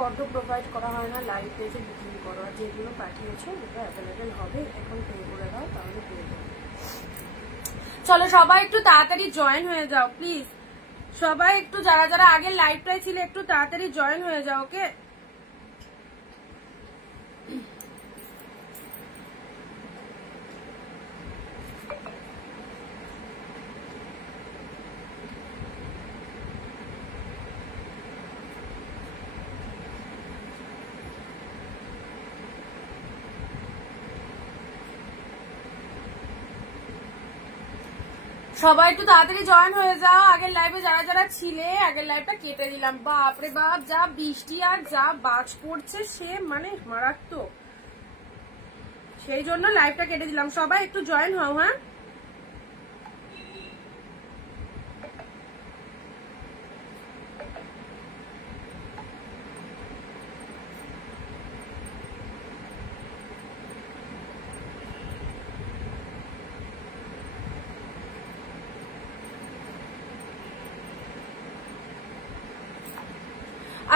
Photo provide করা হয় না, লাইভ পেজে বুকিং করো। আর যেগুলো পাঠিয়েছো ওটা অ্যাভেলেবেল হবে, এখন পে করে দাও, তাহলে পেয়ে যাবে। চলো সবাই একটু তাড়াতাড়ি জয়েন হয়ে যাও প্লিজ, সবাই একটু যারা যারা আগের লাইভটাই ছিল একটু তাড়াতাড়ি জয়েন হয়ে যাও, ওকে? সবাই একটু তাড়াতাড়ি জয়েন হয়ে যাও। আগের লাইভে যারা যারা ছিলে, আগের লাইভটা কেটে দিলাম। বাপরে বাপ, যা বৃষ্টি আর যা বাজ পড়ছে, সে মানে মারাত্মক, সেই জন্য লাইভটা কেটে দিলাম। সবাই একটু জয়েন হও। হ্যাঁ,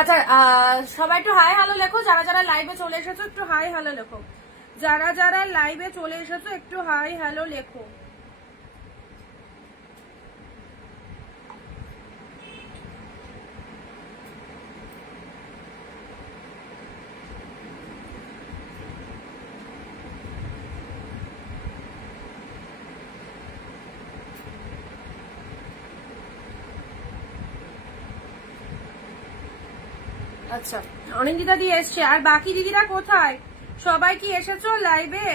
আচ্ছা সবাই একটু হাই হ্যালো লেখো। যারা যারা লাইভে চলে এসেছো একটু হাই হ্যালো লেখো। যারা যারা লাইভে চলে এসেছো একটু হাই হ্যালো লেখো। আচ্ছা, অনিন্দিতা দিয়ে এসছে, আর বাকি দিদিরা কোথায়? সবাই কি এসেছো লাইভে?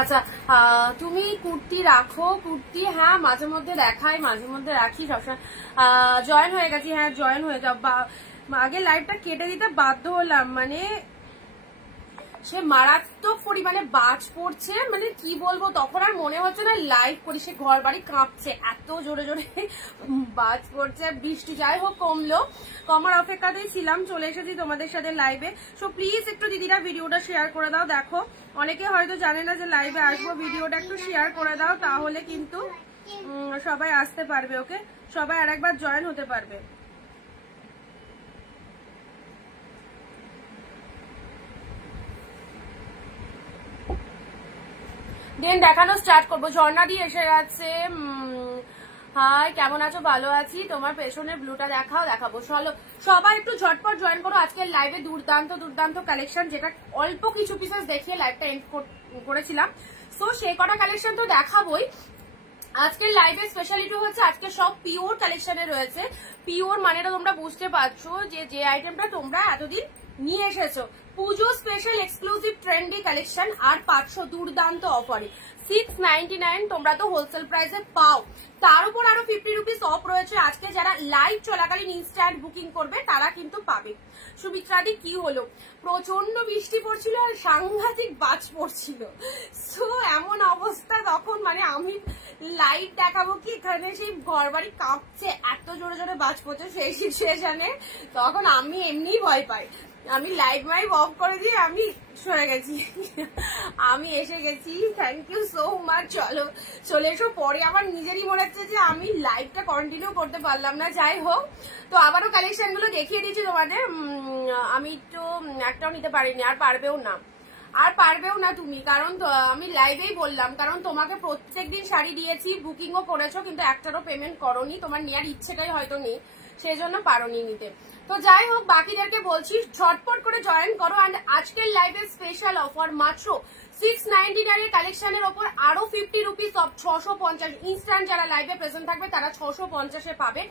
আচ্ছা, তুমি কুর্তি রাখো? কুর্তি হ্যাঁ মাঝে মধ্যে দেখাই, মাঝে মধ্যে রাখি, সবসময়। জয়েন হয়ে গেছি, হ্যাঁ জয়েন হয়ে যাও। আগে লাইভটা কেটে দিতে বাধ্য হলাম, মানে সে মারাত্মক পরিমাণে বাজ পড়ছে, মানে কি বলবো, তখন আর মনে হচ্ছে না লাইভ করি, সে ঘর বাড়ি কাঁপছে, এত জোরে জোরে বাজ পড়ছে। বৃষ্টি যাই হোক কমলো, কমার অপেক্ষাতেই ছিলাম, চলে এসেছি তোমাদের সাথে লাইভে। সো প্লিজ একটু দিদিরা ভিডিওটা শেয়ার করে দাও। দেখো অনেকে হয়তো জানে না যে লাইভে আসবো, ভিডিওটা একটু শেয়ার করে দাও, তাহলে কিন্তু সবাই আসতে পারবে। ওকে, সবাই আর একবার জয়েন হতে পারবে। দেন দেখানো স্টার্ট করবো। ঝর্ণা দিয়ে এসে গেছে। হাই, কেমন আছো? ভালো আছি। তোমার পেছনের ব্লুটা দেখাও। দেখাবো, চলো সবাই একটু ঝটপট জয়েন করো। আজকের লাইভে দুর্দান্ত দুর্দান্ত কালেকশন, যেটা অল্প কিছু পিসেস দেখিয়ে লাইভটা এন্ড করেছিলাম। সো সেই কটা কালেকশন তো দেখাবোই। আজকের লাইভের স্পেশালিটি হচ্ছে আজকে সব পিওর কালেকশনে রয়েছে। পিওর মানেটা তোমরা বুঝতে পারছো, যে আইটেমটা তোমরা এতদিন নিয়ে এসেছো। পুজো স্পেশাল এক্সক্লুসিভ ট্রেন্ডি কালেকশন, আর 500 দুর্দান্ত অফারে 699 তোমরা তো হোলসেল প্রাইসে পাও। তার উপর আরো 50 রুপিস অফ রয়েছে। আজকে যারা লাইভ চলাকালীন ইনস্ট্যান্ট বুকিং করবে তারা কিন্তু পাবে। সুমিত্রাদি কি হলো? প্রচন্ড বৃষ্টি পড়ছিল আর সাংঘাতিক বাজ পড়ছিল। সো এমন অবস্থা তখন, মানে আমি লাইভ দেখাবো কি, এখানে সেই ঘর বাড়ি কাঁপছে, এত জোরে জোরে বাজ পড়ছে। সেই সিচুয়েশনে তখন আমি এমনি ভয় পাই, আমি লাইভ মাইভ অফ করে দিয়ে আমি সরে গেছি। আমি এসে গেছি, থ্যাংক ইউ সো মাচ। চলো চলে এসো। পরে আমার নিজেরই মনে হচ্ছে যে আমি লাইভটা কন্টিনিউ করতে পারলাম না। যাই হোক, তো আবারও কালেকশন গুলো দেখিয়ে দিচ্ছি তোমাদের। আমি তো একটাও নিতে পারিনি, আর পারবেও না তুমি, কারণ আমি লাইভেই বললাম, কারণ তোমাকে প্রত্যেকদিন শাড়ি দিয়েছি, বুকিংও করেছো, কিন্তু একটারও পেমেন্ট করোনি। তোমার নেওয়ার ইচ্ছেটাই হয়তো নেই, সেই জন্য পারোনি নিতে। তো যাই হোক, বাকিদেরকে বলছি ঝটপট করে জয়েন করো। অ্যান্ড আজকের লাইভের স্পেশাল অফার মাত্র 699 এর কালেকশনের ওপর আরো 50 রুপিস অফ 650। ইনস্ট্যান্ট যারা লাইভে প্রেজেন্ট থাকবে তারা 650 এ পাবে।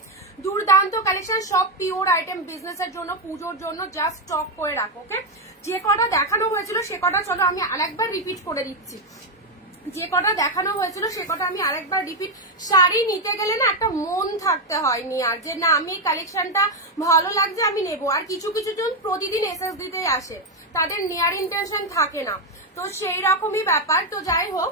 দুর্দান্ত কালেকশন, সব পিওর আইটেম, বিজনেসের জন্য, পুজোর জন্য, জাস্ট স্টক করে রাখো। ওকে, যে কটা দেখানো হয়েছিল সে কটা চলো আমি আরেকবার রিপিট করে দিচ্ছি। যে কটা দেখানো হয়েছিল সে কটা আমি আরেকবার রিপিট। শাড়ি নিতে গেলে না একটা মন থাকতে হয়নি, আর যে না আমি এই কালেকশনটা ভালো লাগছে আমি নেবো। আর কিছু কিছু জন প্রতিদিন এসএস দিতেই আসে, তাদের নেয়ার ইন্টেনশন থাকে না, তো সেই রকমই ব্যাপার। তো যাই হোক,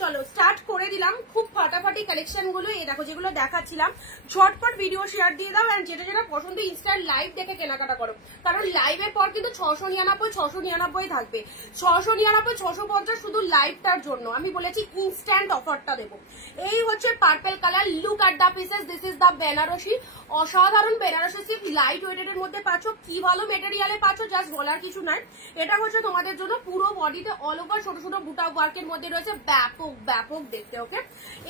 চলো স্টার্ট করে দিলাম। খুব ফাটাফাটি কালেকশন গুলো এই দেখো যেগুলো দেখাচ্ছিলাম, ঝটপট ভিডিও শেয়ার দিয়ে দাও, এন্ড যেটা যেটা পছন্দ ইনস্ট্যান্ট লাইভ দেখে কেনাকাটা করো, কারণ লাইভের পর কিন্তু 699 থাকবে, 699 650 শুধু লাইভটার জন্য। আমি বলেছি ইনস্ট্যান্ট অফারটা দেবো। এই হচ্ছে purple colour, look at the pieces, this is the Banarasi, অসাধারণ বেনারসি সিল্ক, লাইট ওয়েটেড এর মধ্যে পাচ্ছ, কি ভালো মেটেরিয়ালে পাচ্ছ, জাস্ট বলার কিছু নাই। এটা হচ্ছে তোমাদের জন্য পুরো বডিতে অল ওভার ছোট ছোট বুটা ওয়ার্কের মধ্যে রয়েছে, ব্যাপক ব্যাপক দেখতে। ওকে,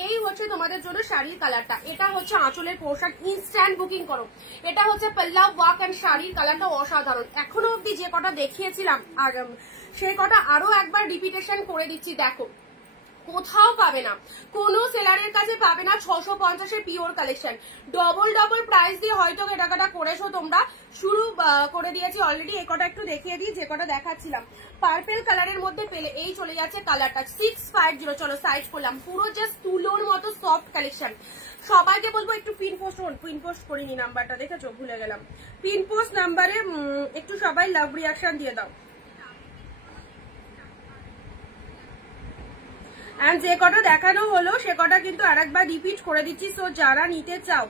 এই হচ্ছে তোমাদের জন্য শাড়ির কালারটা, এটা হচ্ছে আঁচলের পোর্শন, ইনস্ট্যান্ট বুকিং করো। এটা হচ্ছে পল্লাভ ওয়ার্ক এন্ড শাড়ির কালারটা অসাধারণ। এখনো অব্দি যে কটা দেখিয়েছিলাম আর সেই কটা আরো একবার রিপিটেশন করে দিচ্ছি, দেখো কোথাও পাবে না, কোন সেলারের কাছে পাবে না 650 এর pure collection. Double double price দিয়ে হয়তো কেনাকাটা করেছো তোমরা, শুরু করে দিয়েছি অলরেডি। এই কটা একটু দেখিয়ে দিই, যে কটা দেখাচ্ছিলাম পার্পল কালারের মধ্যে পেলে এই চলে যাচ্ছে কালারটা 650। চলো সাইজ করলাম, পুরো জাস্ট তুলোর মতো সফট কালেকশন। সবাইকে বলবো একটু পিন পোস্ট করিনি নাম্বারটা, দেখেছো ভুলে গেলাম, পিন পোস্ট নাম্বারে একটু সবাই লাভ রিয়াকশন দিয়ে দাও। এন্ড যে কটা দেখানো হলো সে কটা কিন্তু আরেকবার রিপিট করে দিচ্ছি, সো যারা নিতে চাও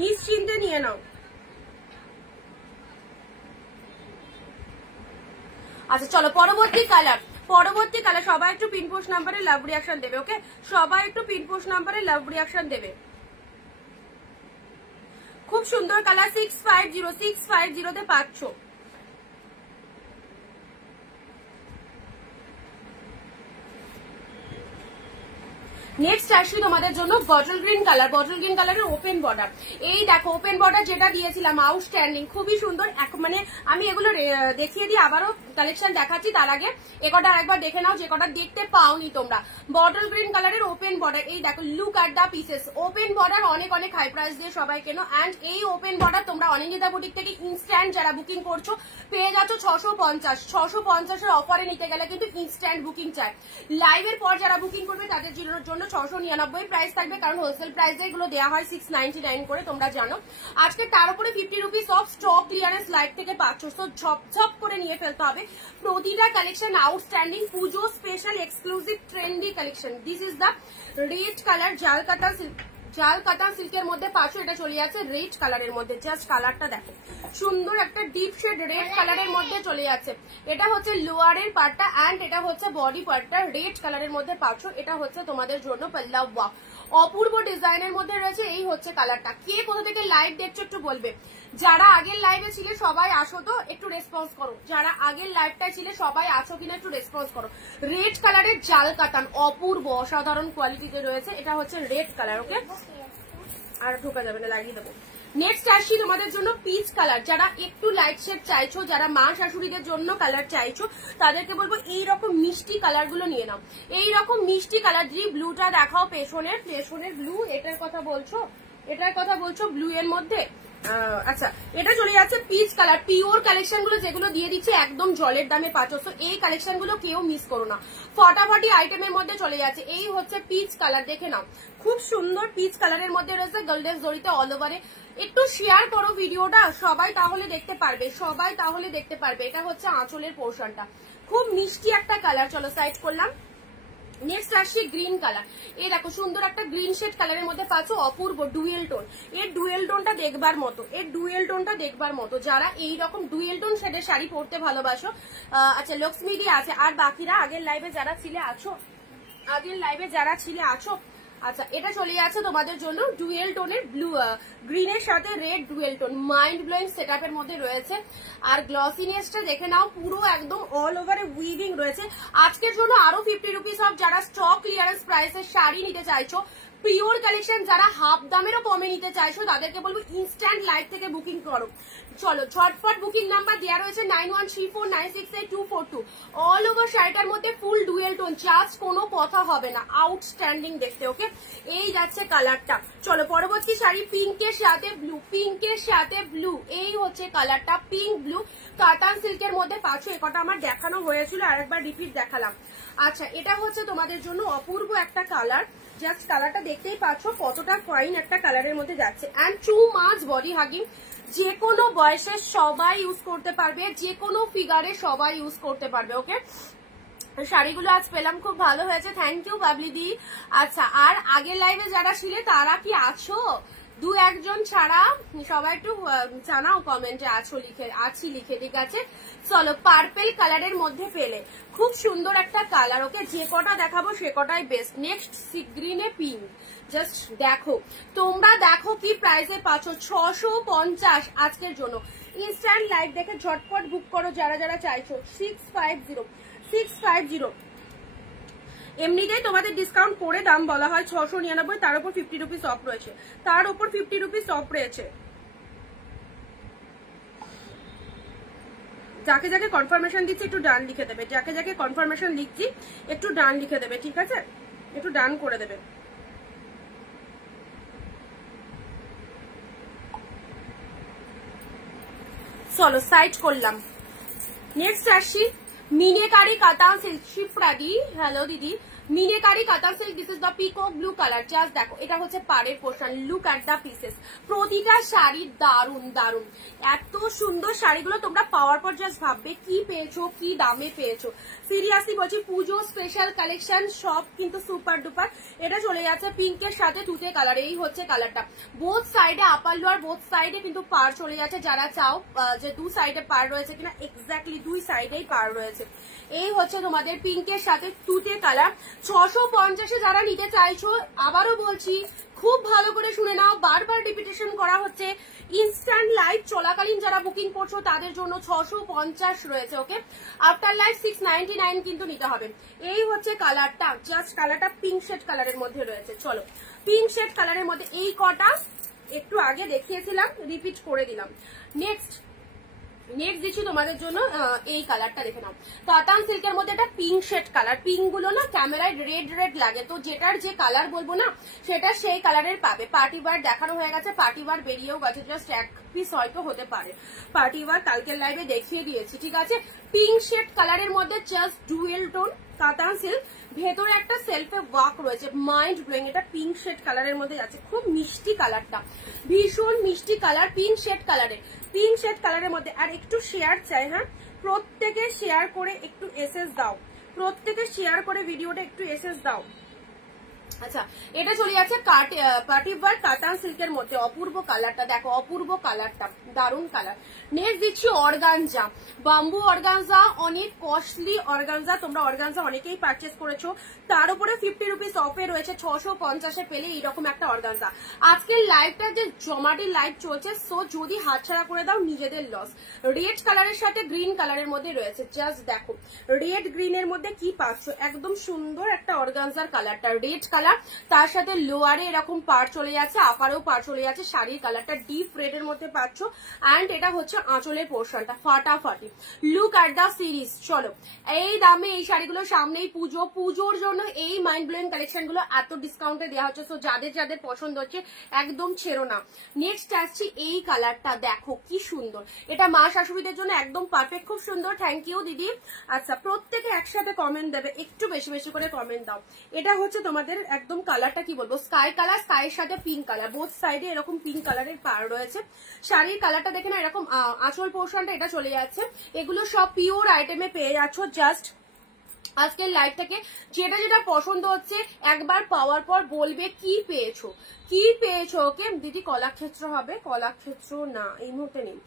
নিশ্চিন্তে নিয়ে নাও। আচ্ছা চলো পরবর্তী কালার, সবাই একটু পিন পোস্ট নাম্বারে লাভ রিয়াকশন দেবে। ওকে, সবাই একটু পিন পোস্ট নাম্বারে লাভ রিয়াকশন দেবে। খুব সুন্দর কালার, 650 তে পাচ্ছ। নেক্সট আসি তোমাদের জন্য বটল গ্রিন কালারের ওপেন বর্ডার। এই দেখো ওপেন বর্ডার যেটা দিয়েছিলাম আউটস্ট্যান্ডিং, খুবই সুন্দর। মানে আমি এগুলো দেখিয়ে দিই, আবারও কালেকশন দেখাচ্ছি, তার আগে একটা একবার দেখে নাও যে কটা দেখতে পাওনি তোমরা। বটল গ্রিন কালারের ওপেন বর্ডার, এই দেখো look at the pieces. Open border অনেক অনেক হাই প্রাইস দিয়ে সবাই কেনো, অ্যান্ড এই ওপেন বর্ডার তোমরা অনিন্দিতা বুটিক থেকে ইনস্ট্যান্ট যারা বুকিং করছো পেয়ে যাচ্ছ 650 এর অফারে নিতে গেলে কিন্তু ইনস্ট্যান্ট বুকিং চাই। লাইভের পর যারা বুকিং করবে তাদের জন্য 699 প্রাইস থাকবে, কারণ হোলসেল প্রাইসে এগুলো দেওয়া হয় 699 করে, তোমরা জানো। আজকে তার উপরে 50 rupees of stock clearance live থেকে পাচ্ছ, তো ঝপ করে নিয়ে ফেলতে হবে। প্রতিটা collection outstanding, Puja special exclusive trendy collection. This is the red colour, জাল কাতান সিল্কের মধ্যে পাচ্ছ। এটা চলে যাচ্ছে রেড কালারের মধ্যে, জাস্ট কালারটা দেখো, সুন্দর একটা ডিপ শেড রেড কালারের মধ্যে চলে যাচ্ছে। এটা হচ্ছে লোয়ারের পার্টটা, অ্যান্ড এটা হচ্ছে বডি পার্টটা, রেড কালারের মধ্যে পাচ্ছ। এটা হচ্ছে তোমাদের জন্য পল্লাভ ওয়ার্ক, অপূর্ব ডিজাইনের মধ্যে রয়েছে। এই হচ্ছে কালারটা। কে কোথা থেকে লাইভ দেখছো একটু বলবে। যারা আগের লাইভে ছিলে সবাই আসো তো, একটু রেসপন্স করো। যারা আগের লাইভটায় ছিলে সবাই আসো কিনা একটু রেসপন্স করো। রেড কালারের জাল কাতান, অপূর্ব অসাধারণ কোয়ালিটিতে রয়েছে। এটা হচ্ছে রেড কালার। ওকে, আর ঢোকা যাবে না, লাগিয়ে দেবো। নেক্সট আসছি তোমাদের জন্য পিচ কালার। যারা একটু লাইট শেড চাইছো, যারা মা শাশুড়িদের জন্য কালার চাইছো, তাদেরকে বলবো এইরকম মিষ্টি কালার গুলো নিয়ে নাও। এইরকম মিষ্টি কালার দিয়ে ব্লুটা দেখাও, পেছনের ব্লু, এটার কথা বলছো ব্লু এর মধ্যে। আচ্ছা, এটা চলে যাচ্ছে পিচ কালার। পিওর কালেকশন গুলো যেগুলো দিয়ে দিচ্ছে একদম জলের দামে পাচ্ছ, তো এই কালেকশন গুলো কেউ মিস করো না, ফটাফটি আইটেমের মধ্যে চলে যাচ্ছে। এই হচ্ছে পিচ কালার, দেখে নাও, খুব সুন্দর পিচ কালারের মধ্যে রয়েছে গোল্ডেন জরিতে অল ওভারে। একটু শেয়ার করো ভিডিওটা, সবাই তাহলে দেখতে পারবে। এটা হচ্ছে আঁচলের পোর্শনটা, খুব মিষ্টি একটা কালার। চলো সাইড করলাম। নেক্সট আসছি গ্রিন কালার। এই দেখো সুন্দর একটা গ্রিন শেড কালারের মধ্যে পাচ্ছ, অপূর্ব ডুয়েল টোন। এর ডুয়েল টোনটা দেখবার মতো, যারা এইরকম ডুয়েল টোন শেডের শাড়ি পরতে ভালোবাসো। আচ্ছা, লক্ষ্মী দি আছে, আর বাকিরা আগের লাইভে যারা ছিলে আছো। আচ্ছা, এটা চলে যাচ্ছে তোমাদের জন্য ডুয়েল টোনের ব্লু, গ্রিনের সাথে red dual tone, mind blowing সেটআপের মধ্যে রয়েছে। আর গ্লসিনেসটা দেখে নাও, পুরো একদম অল ওভারে উইভিং রয়েছে। আজকের জন্য আরো 50 রুপিস অফ। যারা স্টক ক্লিয়ারেন্স প্রাইসের শাড়ি নিতে চাইছো, পিওর কালেকশন যারা হাফ দামেরও কমে নিতে চাইছো, তাদেরকে বলবো ইনস্ট্যান্ট লাইভ থেকে বুকিং করো। চলো ঝটপট বুকিং নাম্বার দেওয়া রয়েছে 9134968242। অল ওভার শাড়িটার মধ্যে ফুল ডুয়েল টোন, জাস্ট কোনো কথা হবে না, আউটস্ট্যান্ডিং দেখতে। ওকে, এই যাচ্ছে কালারটা। চলো পরবর্তী শাড়ি, পিঙ্কের সাথে ব্লু। এই হচ্ছে কালারটা, পিঙ্ক ব্লু, কাতান সিল্কের মধ্যে পাচ্ছ। একটা আমার দেখানো হয়েছিল, আরেকবার রিপিট দেখালাম। আচ্ছা, এটা হচ্ছে তোমাদের জন্য অপূর্ব একটা কালার, জাস্ট কালারটা দেখতেই পাচ্ছ কতটা ফাইন একটা কালারের মধ্যে যাচ্ছে। And too much body hugging, যে কোনো বয়সে সবাই ইউজ করতে পারবে, যে কোনো ফিগারে সবাই ইউজ করতে পারবে। ওকে, শাড়িগুলো আজ পেলাম, খুব ভালো হয়েছে, থ্যাংক ইউ বাবলি দি। আচ্ছা, আর আগের লাইভে যারা ছিলে তারা কি আছো? দু একজন ছাড়া সবাই একটু জানাও কমেন্টে আছি লিখে, ঠিক আছে? চলো, পার্পেল কালারের মধ্যে পেলে খুব সুন্দর একটা কালার, ওকে? যে কটা দেখাবো সে কটাই বেস্ট। নেক্সট সি গ্রিনে পিঙ্ক, জাস্ট দেখো, তোমরা দেখো কি প্রাইসে পাচ্ছ, 650 আজকের জন্য। ইনস্ট্যান্ট লাইভ দেখে ঝটপট বুক করো যারা যারা চাইছো। 650 এমনিতেই তোমাদের ডিসকাউন্ট করে দাম বলা হয় 699, তার উপর 50 রুপিস অফ রয়েছে, তার উপর 50 রুপিস অফ রয়েছে। যাকে যাকে কনফার্মেশন দিচ্ছি একটু ডান লিখে দেবে, যাকে যাকে কনফার্মেশন লিখছি একটু ডান লিখে দেবে, ঠিক আছে? একটু ডান করে দেবে। চলো, সাইড করলাম। নেক্সট আসছি মিনেকারি কাতান সিল্ক, শিপ্রাদি, হ্যালো দিদি। মিনেকারি কাতান silk, this is the peacock blue colour, just দেখো, এটা হচ্ছে পাড়ের portion, look at the pieces, প্রতিটা শাড়ি দারুন দারুন, এত সুন্দর শাড়িগুলো তোমরা পাওয়ার পর জাস্ট ভাববে কি পেয়েছো, কি দামে পেয়েছো। সিরিয়াসলি বলছি, পুজো স্পেশাল কালেকশন সব কিন্তু সুপার ডুপার। এটা চলে যাচ্ছে পিঙ্কের সাথে তুতে কালার, এই হচ্ছে কালারটা। বোথ সাইডে আপার লোয়ার বোথ সাইডে কিন্তু পার চলে যাচ্ছে, যারা চাও যে দু সাইডে পার রয়েছে কিনা, এক্স্যাক্টলি দুই সাইডেই পার রয়েছে। এই হচ্ছে তোমাদের পিঙ্কের সাথে তুতে কালার, 650 যারা নিতে চাইছো। আবারও বলছি, খুব ভালো করে শুনে নাও, বারবার রিপিটেশন করা হচ্ছে। ইনস্ট্যান্ট লাইভ চলাকালীন যারা বুকিং করছো তাদের জন্য 650 রয়েছে, ওকে? আফটার লাইভ 699 কিন্তু নিতে হবে। এই হচ্ছে কালারটা, জাস্ট কালারটা পিঙ্ক শেড কালারের মধ্যে রয়েছে। চলো, পিঙ্ক শেড কালারের মধ্যে এই কটা একটু আগে দেখিয়েছিলাম, রিপিট করে দিলাম। নেক্সট দিচ্ছি তোমাদের জন্য এই কালারটা, দেখে নাও, কাতান সিল্কের মধ্যে একটা পিঙ্ক শেড কালার। পিঙ্ক গুলো না ক্যামেরায় রেড লাগে, তো যেটার যে কালার বলবো না সেটা সেই কালারের পাবে। পার্টি ওয়্যার দেখানো হয়ে গেছে, পার্টি ওয়্যার বেরিয়েও গেছে, জাস্ট এক পিস হয়তো হতে পারে। পার্টি ওয়্যার কালকের লাইভে দেখিয়ে দিয়েছি, ঠিক আছে? পিঙ্ক শেড কালারের মধ্যে জাস্ট ডুয়েল টোন কাতান সিল্ক, ভেতরে একটা সেলফে ওয়ার্ক রয়েছে, মাইন্ড ব্লোয়িং। এটা পিঙ্ক শেড কালারের মধ্যে যাচ্ছে, খুব মিষ্টি কালারটা, ভীষণ মিষ্টি কালার, পিঙ্ক শেড কালারের। পিঙ্ক শেড কালারের মধ্যে আর একটু শেয়ার চাই, হ্যাঁ? প্রত্যেকে শেয়ার করে একটু এসএস দাও, প্রত্যেকে শেয়ার করে ভিডিওটা একটু এসএস দাও। আচ্ছা, এটা চলে যাচ্ছে পার্টি ওয়্যার কাতান সিল্কের মধ্যে, অপূর্ব কালারটা দেখো, অপূর্ব কালারটা, দারুণ কালার। নেক্সট দিচ্ছি অর্গানজা, বাম্বু অর্গানজা, অনেক কস্টলি অর্গানজা, তোমরা অর্গানজা অনেকেই পারচেস করেছো, তার উপরে 50 রুপিস অফে রয়েছে, 650 পেলে এইরকম একটা অর্গানজা। আজকের লাইভটা যে জমাটি লাইভ চলছে, সো যদি হাতছাড়া করে দাও নিজেদের লস। রেড কালারের সাথে গ্রিন কালারের মধ্যে রয়েছে, জাস্ট দেখো, রেড গ্রিনের মধ্যে কি পাচ্ছ, একদম সুন্দর একটা অর্গানজার কালারটা, রেড কালার, তার সাথে লোয়ারে এরকম পার চলে যাচ্ছে, আপারেও পার চলে যাচ্ছে, শাড়ির কালারটা ডিপ রেড এর মধ্যে পাচ্ছ, অ্যান্ড এটা হচ্ছে আঁচলের পোর্শনটা, ফাটাফাটি। Look at the series. চলো, এই দামে এই শাড়িগুলো, সামনেই পুজোর জন্য এই মাইন্ড ব্লোয়িং কালেকশন গুলো এত ডিসকাউন্টে দেওয়া হচ্ছে, সো যাদের যাদের পছন্দ হচ্ছে একদম ছেড়ো না। নেক্সট আসছি এই কালারটা, দেখো কি সুন্দর, এটা মা শাশুড়িদের জন্য একদম পারফেক্ট, খুব সুন্দর, থ্যাংক ইউ দিদি। আচ্ছা, প্রত্যেকে একসাথে কমেন্ট দেবে, একটু বেশি বেশি করে কমেন্ট দাও। এটা হচ্ছে তোমাদের একদম কালারটা কি বলবো, স্কাই কালার, স্কাইয়ের সাথে পিঙ্ক কালার, বোথ সাইডে এরকম পিঙ্ক কালারের পার রয়েছে। শাড়ির কালারটা দেখে না, এরকম আঁচল পোর্শনটা এটা চলে যাচ্ছে। এগুলো সব পিওর আইটেমে পেয়ে যাচ্ছ। জাস্ট আজকের লাইভ থেকে যেটা যেটা পছন্দ হচ্ছে একবার পাওয়ার পর বলবে কি পেয়েছো, কি পেয়েছো, ওকে? দিদি কলাক্ষেত্র হবে, কলাক্ষেত্র না এই মুহূর্তে নেই।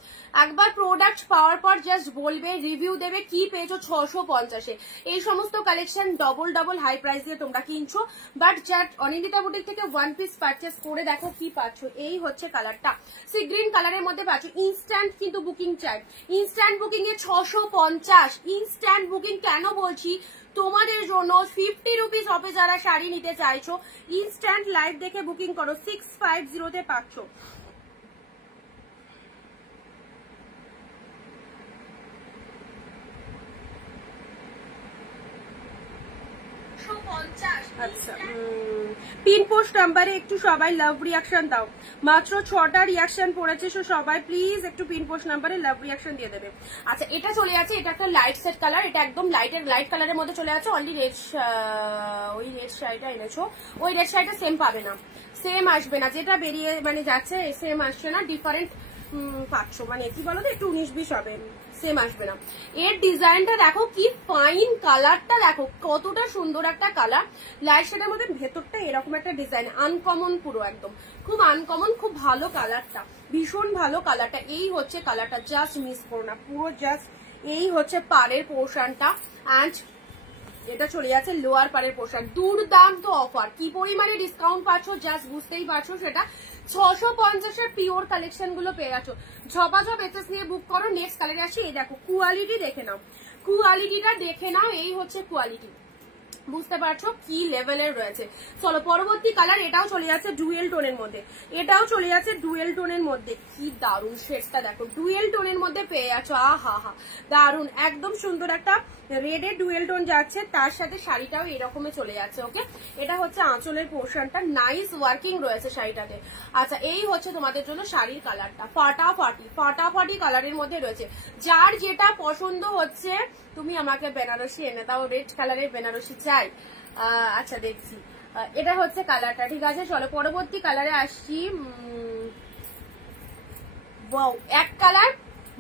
একবার প্রোডাক্ট পাওয়ার পর জাস্ট বলবে, রিভিউ দেবে কি পেয়েছো। 650 এই সমস্ত কালেকশন ডবল হাই প্রাইস দিয়ে তোমরা কিনছো, বাট জাস্ট অনিন্দিতা বুটিক থেকে ওয়ান পিস পারচেস করে দেখো কি পাচ্ছ। এই হচ্ছে কালারটা, সি গ্রিন কালারের মধ্যে পাচ্ছ। ইনস্ট্যান্ট কিন্তু বুকিং চাই, ইনস্ট্যান্ট বুকিং এ 650। ইনস্ট্যান্ট বুকিং কেন বলছি, তোমাদের জন্য 50 রুপিস অফে যারা শাড়ি নিতে চাইছো, ইনস্ট্যান্ট লাইভ দেখে বুকিং করো, 650 তে পাচ্ছ। আচ্ছা, পিন পোস্ট নাম্বারে একটু সবাই লাভ রিয়াকশন দাও, মাত্র 6টা রিয়াকশন পড়েছে, সো সবাই প্লিজ একটু পিন পোস্ট নাম্বারে লাভ রিয়াকশন দিয়ে দেবে। আচ্ছা, এটা চলে যাচ্ছে, এটা একটা লাইট সেট কালার, এটা একদম লাইট কালারের মধ্যে চলে যাচ্ছে। অনলি রেড, ওই রেড শাড়িটা এনেছো, ওই রেড শাড়িটা সেম পাবে না, সেম আসবে না, যেটা বেরিয়ে মানে যাচ্ছে সেম আসছে না, ডিফারেন্ট 500, মানে কি বলতো একটু 19-20 হবে, সেম আসবে না। এর ডিজাইনটা দেখো কি ফাইন, কালারটা দেখো কতটা সুন্দর একটা কালার, লাইট শেডের মধ্যে ভেতরটা এরকম একটা ডিজাইন, আনকমন পুরো একদম, খুব আনকমন, খুব ভালো কালারটা, ভীষণ ভালো কালারটা। এই হচ্ছে কালারটা, জাস্ট মিস করো না পুরো, জাস্ট এই হচ্ছে পাড়ের পোর্শনটা। অ্যান্ড এটা চলে যাচ্ছে লোয়ার পাড়ের পোর্শন। দুর্দান্ত অফার, কি পরিমাণে ডিসকাউন্ট পাচ্ছ জাস্ট বুঝতেই পারছো সেটা। 650-এর পিওর কালেকশন গুলো পেয়ে গেছো, ঝপাঝপ এসএস নিয়ে বুক করো। নেক্সট কালারে আসি, এই দেখো কোয়ালিটি দেখে নাও, কোয়ালিটিটা দেখে নাও, এই হচ্ছে কোয়ালিটি, বুঝতে পারছো কি লেভেলের রয়েছে। চলো পরবর্তী কালার, এটাও চলে যাচ্ছে ডুয়েল টোনের মধ্যে, এটাও চলে যাচ্ছে ডুয়েল টোনের মধ্যে। কি দারুন শেডটা দেখো, ডুয়েল টোনের মধ্যে পেয়ে যাচ্ছ, আহা হা দারুন, একদম সুন্দর একটা রেডের ডুয়েল টোন যাচ্ছে, তার সাথে শাড়িটাও এরকমই চলে যাচ্ছে। ওকে, এটা হচ্ছে আঁচলের পোর্শনটা, নাইস ওয়ার্কিং রয়েছে শাড়িটাতে। আচ্ছা, এই হচ্ছে তোমাদের জন্য শাড়ির কালারটা, ফাটাফাটি ফাটাফাটি কালারের মধ্যে রয়েছে। যার যেটা পছন্দ হচ্ছে তুমি আমাকে বেনারসি এনে দাও, রেড কালারের বেনারসি চাই। আচ্ছা দেখছি, এটা হচ্ছে কালারটা, ঠিক আছে। চলো পরবর্তী কালারে আসছি। ওয়াও, এক কালার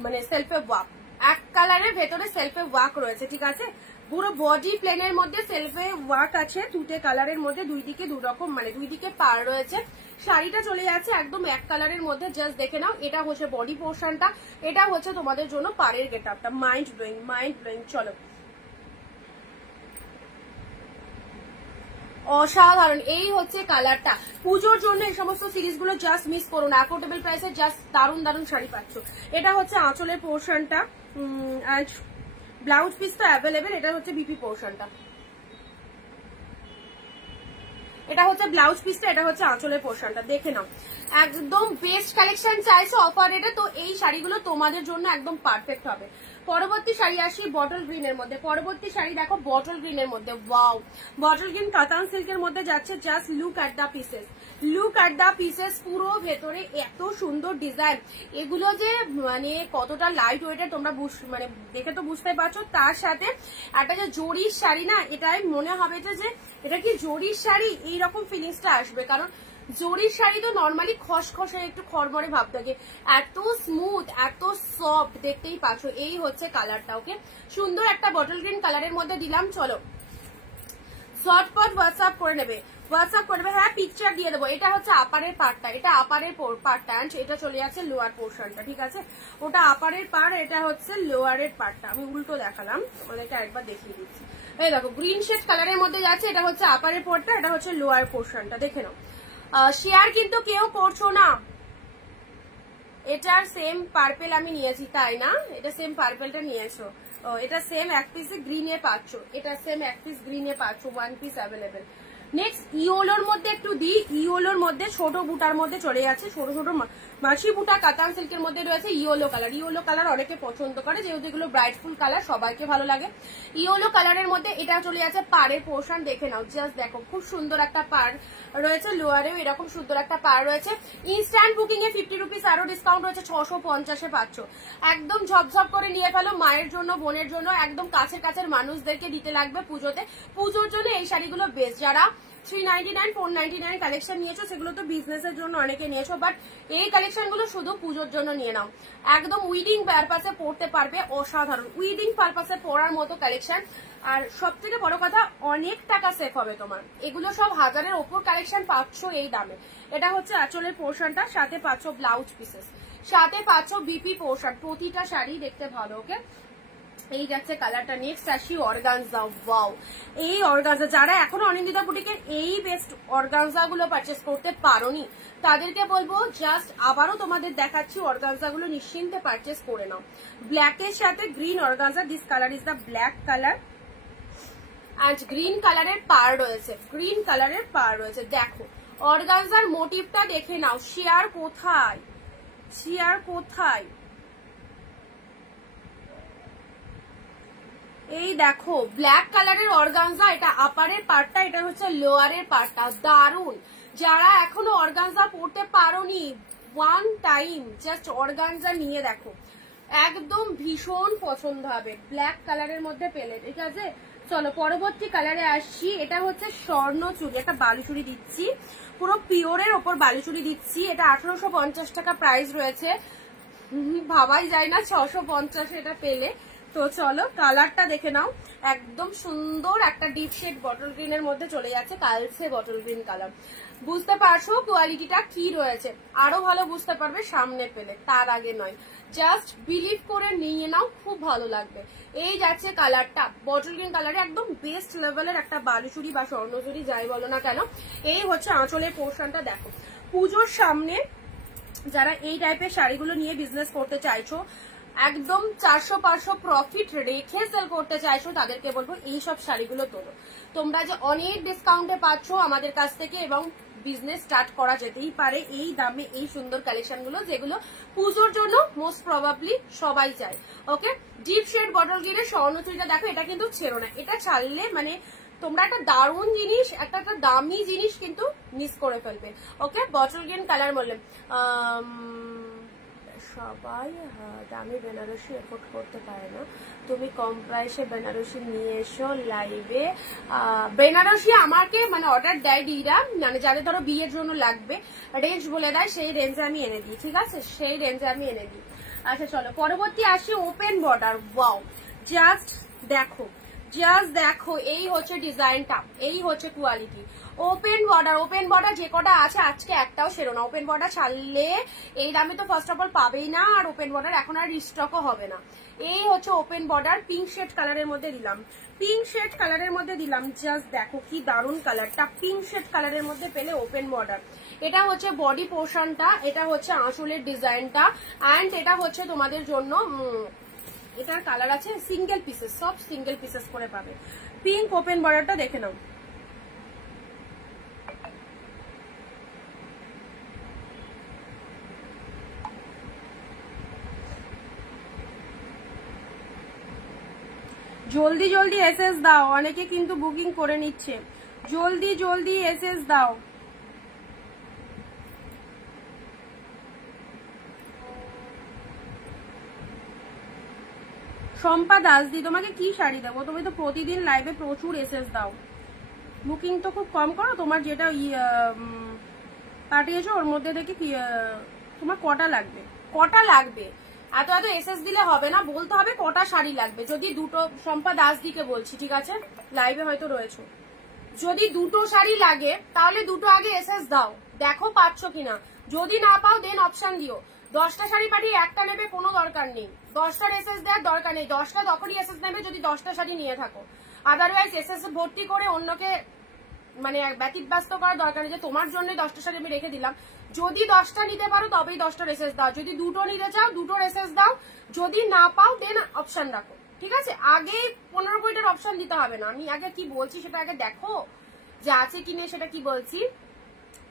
মানে সেলফে ওয়াক, এক কালারের ভেতরে সেলফে ওয়াক রয়েছে, ঠিক আছে। পুরো বডি প্লেনের মধ্যে সেলফে ওয়াক আছে, তুতে কালারের মধ্যে, দুই দিকে দু রকম, মানে দুই দিকে পার রয়েছে। শাড়িটা চলে যাচ্ছে একদম এক কালারের মধ্যে, জাস্ট দেখে নাও। এটা হচ্ছে বডি পোর্শনটা, এটা হচ্ছে তোমাদের জন্য পাড়ের গেট আপটা, মাইন্ড ব্লোয়িং, মাইন্ড ব্লোয়িং। চলো অসাধারণ, এই হচ্ছে কালারটা। পুজোর জন্য এই সমস্ত সিরিজ গুলো জাস্ট মিস করো না, অ্যাফোর্ডেবল প্রাইসে জাস্ট দারুন দারুন শাড়ি পাচ্ছ। এটা হচ্ছে আঁচলের পোর্শনটা, আর ব্লাউজ পিস তো অ্যাভেলেবেল। এটা হচ্ছে বিপি পোর্শনটা, এটা হচ্ছে ব্লাউজ পিসটা, এটা হচ্ছে আঁচলের পোর্শনটা, দেখে নাও। একদম বেস্ট কালেকশন চাইছো অফার রেটে, তো এই শাড়িগুলো তোমাদের জন্য একদম পারফেক্ট হবে। পরবর্তী শাড়ি আসি বটল গ্রিনের মধ্যে, পরবর্তী শাড়ি দেখো বটল গ্রিনের মধ্যে, ওয়াও, বটল গ্রিন কাতান সিল্কের মধ্যে যাচ্ছে। Just look at the pieces, look at the pieces, পুরো ভেতরে এত সুন্দর ডিজাইন। এগুলো যে মানে কতটা লাইট ওয়েটের তোমরা মানে দেখে তো বুঝতে পারছো। তার সাথে একটা যে জরির শাড়ি না, এটাই মনে হবে যে এটা কি জরির শাড়ি, এইরকম ফিলিংসটা আসবে। কারণ জরির শাড়ি তো নর্মালি খসখসে একটু খড়মড়ে ভাব থাকে, এত স্মুথ এত সফট, দেখতেই পাচ্ছ। এই হচ্ছে কালারটা, ওকে, সুন্দর একটা বটল গ্রিন কালারের মধ্যে দিলাম। চলো ঝটপট হোয়াটসঅ্যাপ করে নেবে, হোয়াটসঅ্যাপ করবে। হ্যাঁ, পিকচার দিয়ে দেবো। এটা হচ্ছে আপারের পার্টটা, এটা আপারের পার্টটা, এটা চলে যাচ্ছে লোয়ার পোর্শনটা, ঠিক আছে। ওটা আপারের পার্ট, এটা হচ্ছে লোয়ারের পার্টটা। আমি উল্টো দেখালাম তোমাদেরকে, একবার দেখিয়ে দিচ্ছি। এই দেখো গ্রিন শেড কালারের মধ্যে যাচ্ছে, এটা হচ্ছে আপারের পোর্টটা, এটা হচ্ছে লোয়ার পোর্শনটা, দেখে নাও। শেয়ার কিন্তু কেউ করছো না। এটার সেম পার্পেল আমি নিয়েছি, তাই না? এটা সেম পার্পেলটা নিয়েছো, এটা সেম এক পিসে গ্রিনে পাচ্ছ, এটা সেম এক পিস গ্রিনে পাচ্ছ, ওয়ান পিস অ্যাভেলেবেল। নেক্সট ইয়োলোর মধ্যে একটু দিই, ইয়োলোর মধ্যে ছোট বুটার মধ্যে চলে যাচ্ছে, ছোট ছোট মাছি বুটা কাতান সিল্কের মধ্যে রয়েছে ইয়োলো কালার। ইয়োলো কালার অনেকে পছন্দ করে, যেহেতু এগুলো ব্রাইটফুল কালার, সবাইকে ভালো লাগে। ইয়োলো কালারের মধ্যে এটা চলে যাচ্ছে পাড়ের পোর্শন, দেখে নাও। জাস্ট দেখো খুব সুন্দর একটা পাড় রয়েছে, লোয়ারেও এরকম সুন্দর একটা পাড় রয়েছে। ইনস্ট্যান্ট বুকিং এ 50 রুপিস আরো ডিসকাউন্ট রয়েছে, 650-এ পাচ্ছ। একদম ঝপঝপ করে নিয়ে ফেলো, মায়ের জন্য, বোনের জন্য, একদম কাছের কাছের মানুষদেরকে দিতে লাগবে পুজোতে। পুজোর জন্য এই শাড়িগুলো বেস্ট। যারা 399, 499 কালেকশন নিয়েছো সেগুলো তো বিজনেসের জন্য অনেকে নিয়েছো, বাট এই কালেকশন গুলো শুধু পুজোর জন্য নিয়ে নাও। একদম উইডিং পারপাসে পড়তে পারবে, অসাধারণ উইডিং পারপাসে পড়ার মতো কালেকশন। আর সব থেকে বড় কথা, অনেক টাকা সেভ হবে তোমার। এগুলো সব 1000-এর ওপর কালেকশন পাচ্ছ এই দামে। এটা হচ্ছে আঁচলের পোর্শনটা, সাথে পাচ্ছ ব্লাউজ পিসেস, সাথে পাচ্ছ বিপি পোর্শন। প্রতিটা শাড়ি দেখতে ভালো, ওকে। এই যাচ্ছে কালারটা। নেক্সট আসি অর্গানজা, ওয়াও, এই অর্গানজা যারা এখনো অনিন্দিতা বুটিকের এই বেস্ট অর্গানজা গুলো পারচেস করতে পারোনি, তাদেরকে বলবো জাস্ট আবারও তোমাদের দেখাচ্ছি, অর্গানজা গুলো নিশ্চিন্তে পারচেস করে নাও। ব্ল্যাকের সাথে green organza, this colour is the black colour, আর গ্রিন কালারের পার রয়েছে, গ্রিন কালারের পার রয়েছে। দেখো অর্গানজার মোটিভটা দেখে নাও, শেয়ার কোথায়, শেয়ার কোথায়, এই দেখো ব্ল্যাক কালারের অর্গানজা, এটা আপারের পার্টটা, এটা হচ্ছে লোয়ারের পার্টটা, দারুন। যারা এখনো অর্গানজা পড়তে পারোনি, ওয়ান টাইম জাস্ট অর্গানজা নিয়ে দেখো, একদম ভীষণ পছন্দ হবে। ব্ল্যাক কালারের মধ্যে পেলে, ঠিক আছে। চলো পরবর্তী কালারে আসছি। এটা হচ্ছে স্বর্ণ চুড়ি, একটা বালুচুড়ি দিচ্ছি, পুরো পিওরের ওপর বালুচুড়ি দিচ্ছি। এটা 1850 টাকা প্রাইস রয়েছে। ভাবাই যায় না 650 এটা পেলে। তো চলো কালারটা দেখে নাও, একদম সুন্দর একটা ডিপ শেড বটল গ্রিনের মধ্যে চলে যাচ্ছে, কালসে বটল গ্রিন কালার। বুঝতে পারছো কোয়ালিটিটা কি রয়েছে, আরো ভালো বুঝতে পারবে সামনে পেলে, তার আগে নয়। জাস্ট বিলিভ করে নিয়ে নাও, খুব ভালো লাগবে। এই যাচ্ছে কালারটা বটল গ্রিন কালারে, একদম বেস্ট লেভেলের একটা বালুচুরি বা স্বর্ণচুরি যাই বলো না কেন। এই হচ্ছে আঁচলের পোর্শনটা। দেখো পুজোর সামনে যারা এই টাইপের শাড়িগুলো নিয়ে বিজনেস করতে চাইছো, একদম 400-500 প্রফিট রেখে সেল করতে চাইছো, তাদেরকে বলবো এইসব শাড়িগুলো তোলো। তোমরা যে অনেক ডিসকাউন্টে পাচ্ছ আমাদের কাছ থেকে, এবং বিজনেস স্টার্ট করা যেতেই পারে এই দামে এই সুন্দর কালেকশন গুলো, যেগুলো পুজোর জন্য মোস্ট প্রবাবলি সবাই চায়। ওকে, ডিপ শেড বটল গ্রিনের স্বর্ণচুরিটা দেখো, এটা কিন্তু ছেড়ো না, এটা ছাড়লে মানে তোমরা একটা দারুণ জিনিস, একটা দামি জিনিস কিন্তু মিস করে ফেলবে। ওকে, বটল গ্রিন কালার বললাম, সবাই দামি বেনারসি এফোর্ড করতে পারে না, তুমি কম প্রাইসে বেনারসি নিয়ে এসো লাইভে। বেনারসি আমাকে মানে অর্ডার দেয় দিরা, মানে যাদের ধরো বিয়ের জন্য লাগবে, রেঞ্জ বলে দেয়, সেই রেঞ্জে আমি এনে দিই, ঠিক আছে, সেই রেঞ্জে আমি এনে দিই। আচ্ছা চলো পরবর্তী আসি, ওপেন বর্ডার। ওয়াও, জাস্ট দেখো, জাস্ট দেখো, এই হচ্ছে ডিজাইনটা, এই হচ্ছে quality. Open border, open border যে কটা আছে আজকে একটাও সেরো না। ওপেন বর্ডার ছাড়লে এই দামে তো ফার্স্ট অফ অল পাবেই না, আর ওপেন বর্ডার এখন আর রিস্টকও হবে না। এই হচ্ছে ওপেন বর্ডার, পিঙ্ক শেড কালারের মধ্যে দিলাম, পিঙ্ক শেড কালারের মধ্যে দিলাম। জাস্ট দেখো কি দারুণ কালারটা, পিঙ্ক শেড কালারের মধ্যে পেলে ওপেন বর্ডার। এটা হচ্ছে বডি পোর্শনটা, এটা হচ্ছে আঁচলের ডিজাইনটা, অ্যান্ড এটা হচ্ছে তোমাদের জন্য এটার কালার আছে সিঙ্গেল পিসেস, সব সিঙ্গেল পিসেস করে পাবে। পিঙ্ক ওপেন বর্ডারটা দেখে নাও। জলদি জলদি এসএস দাও, অনেকে কিন্তু বুকিং করে নিচ্ছে, জলদি জলদি এসএস দাও। শম্পা দাস দি, তোমাকে কি শাড়ি দেবো? তুমি তো প্রতিদিন লাইভে প্রচুর এসএস দাও, বুকিং তো খুব কম করো। তোমার যেটা পাঠিয়েছো ওর মধ্যে দেখে কি তোমার কটা লাগবে, কটা লাগবে? এত এত এসএস দিলে হবে না, বলতে হবে কটা শাড়ি লাগবে। যদি দুটো, শম্পা দাস দিকে বলছি, ঠিক আছে, লাইভে হয়তো রয়েছো, যদি দুটো শাড়ি লাগে তাহলে দুটো আগে এসএস দাও, দেখো পাচ্ছ কিনা। যদি না পাও দেন অপশন দিও। 10টা শাড়ি পাঠিয়ে একটা নেবে কোনো দরকার নেই, 10টার এসএস দেওয়ার দরকার নেই। 10টা তখনই এসএস নেবে যদি 10টা শাড়ি নিয়ে থাকো, আদারওয়াইজ এসএস ভর্তি করে অন্যকে মানে ব্যতিব্যস্ত করার দরকার নেই যে তোমার জন্য 10টা শাড়ি আমি রেখে দিলাম। যদি 10টা নিতে পারো তবেই 10টার এসএস দাও, যদি দুটো নিতে চাও দুটোর এসএস দাও, যদি না পাও দেন অপশন রাখো, ঠিক আছে। আগে 15-20টার অপশন দিতে হবে না। আমি আগে কি বলছি সেটা আগে দেখো যে আছে কি নেই, সেটা কি বলছি।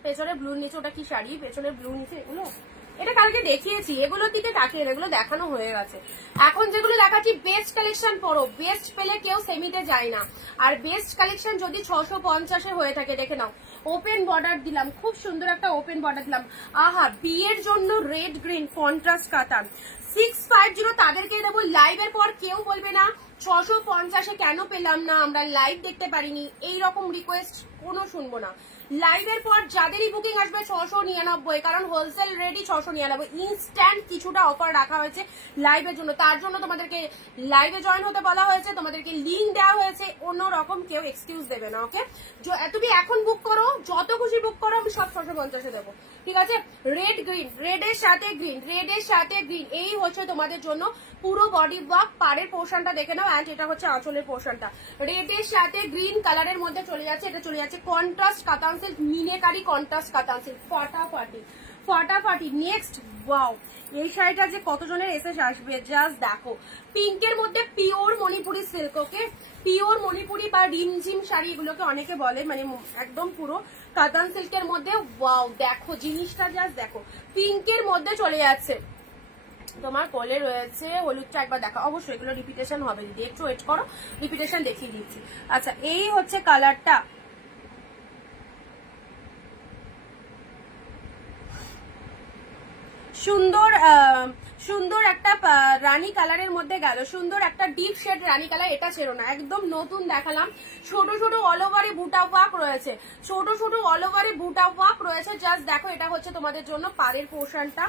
পেছনে ব্লু নিচে, ওটা কি শাড়ি, পেছনে ব্লু নিচে, এগুলো এটা কালকে দেখিয়েছি, এগুলোর দিকে তাকিয়ে এগুলো দেখানো হয়ে গেছে। এখন যেগুলো দেখাচ্ছি বেস্ট কালেকশন পড়ো, বেস্ট পেলে কেউ সেমিতে যায় না। আর বেস্ট কালেকশন যদি 650-এ হয়ে থাকে দেখে নাও। ওপেন বর্ডার দিলাম, খুব সুন্দর একটা ওপেন বর্ডার দিলাম। আহা, বিয়ের জন্য রেড গ্রিন কন্ট্রাস্ট কাতান 650 তাদেরকে দেবো। লাইভের পর কেউ বলবে না 650-এ কেন পেলাম না, আমরা লাইভ দেখতে পারিনি, এইরকম রিকোয়েস্ট কোনো শুনবো না। লাইভের পর যাদেরই বুকিং আসবে 699, কারণ হোলসেল রেডি 699। ইনস্ট্যান্ট কিছুটা অফার রাখা হয়েছে লাইভের জন্য, তার জন্য তোমাদেরকে লাইভে জয়েন হতে বলা হয়েছে, তোমাদেরকে লিঙ্ক দেওয়া হয়েছে, অন্য রকম কেউ এক্সকিউজ দেবে না। ওকে, তুমি এখন বুক করো, যত খুশি বুক করো, আমি সব 650-এ দেবো, ঠিক আছে। রেড গ্রিন, রেডের সাথে গ্রিন, রেডের সাথে গ্রিন, এই হচ্ছে তোমাদের জন্য পুরো বডি ওয়ার্ক। পাড়ের পোর্শনটা দেখে নাও, অ্যান্ড এটা হচ্ছে আঁচলের পোর্শনটা। রেডের সাথে গ্রিন কালারের মধ্যে চলে যাচ্ছে, এটা চলে যাচ্ছে কন্ট্রাস্ট কাতান সিল্ক, মিনেকারি কন্ট্রাস্ট কাতান সিল্ক, ফাটাফাটি ফাটাফাটি। নেক্সট, ওয়াও, এই শাড়িটা যে কতজনের এসে আসবে জাস্ট দেখো। পিঙ্কের মধ্যে পিওর মণিপুরি সিল্ক, ওকে, পিওর মণিপুরি বা রিমঝিম শাড়ি এগুলোকে অনেকে বলে, মানে একদম পুরো কাতান সিল্কের মধ্যে। ওয়াও, দেখো জিনিসটা জাস্ট দেখো, পিঙ্কের মধ্যে চলে যাচ্ছে। তোমার কোলে রয়েছে হলুদটা, একবার দেখা, অবশ্যই এগুলো রিপিটেশন হবে, যদি একটু ওয়েট করো রিপিটেশন দেখিয়ে দিচ্ছি। আচ্ছা, এই হচ্ছে কালারটা, সুন্দর সুন্দর একটা রানী কালারের মধ্যে গেল, সুন্দর একটা ডিপ শেড রানী কালার। এটা ছিল না, একদম নতুন দেখালাম। ছোট ছোট অল ওভারে বুটা ওয়ার্ক রয়েছে, ছোট ছোট অল ওভারে বুটা ওয়ার্ক রয়েছে। জাস্ট দেখো, এটা হচ্ছে তোমাদের জন্য পাড়ের পোর্শনটা,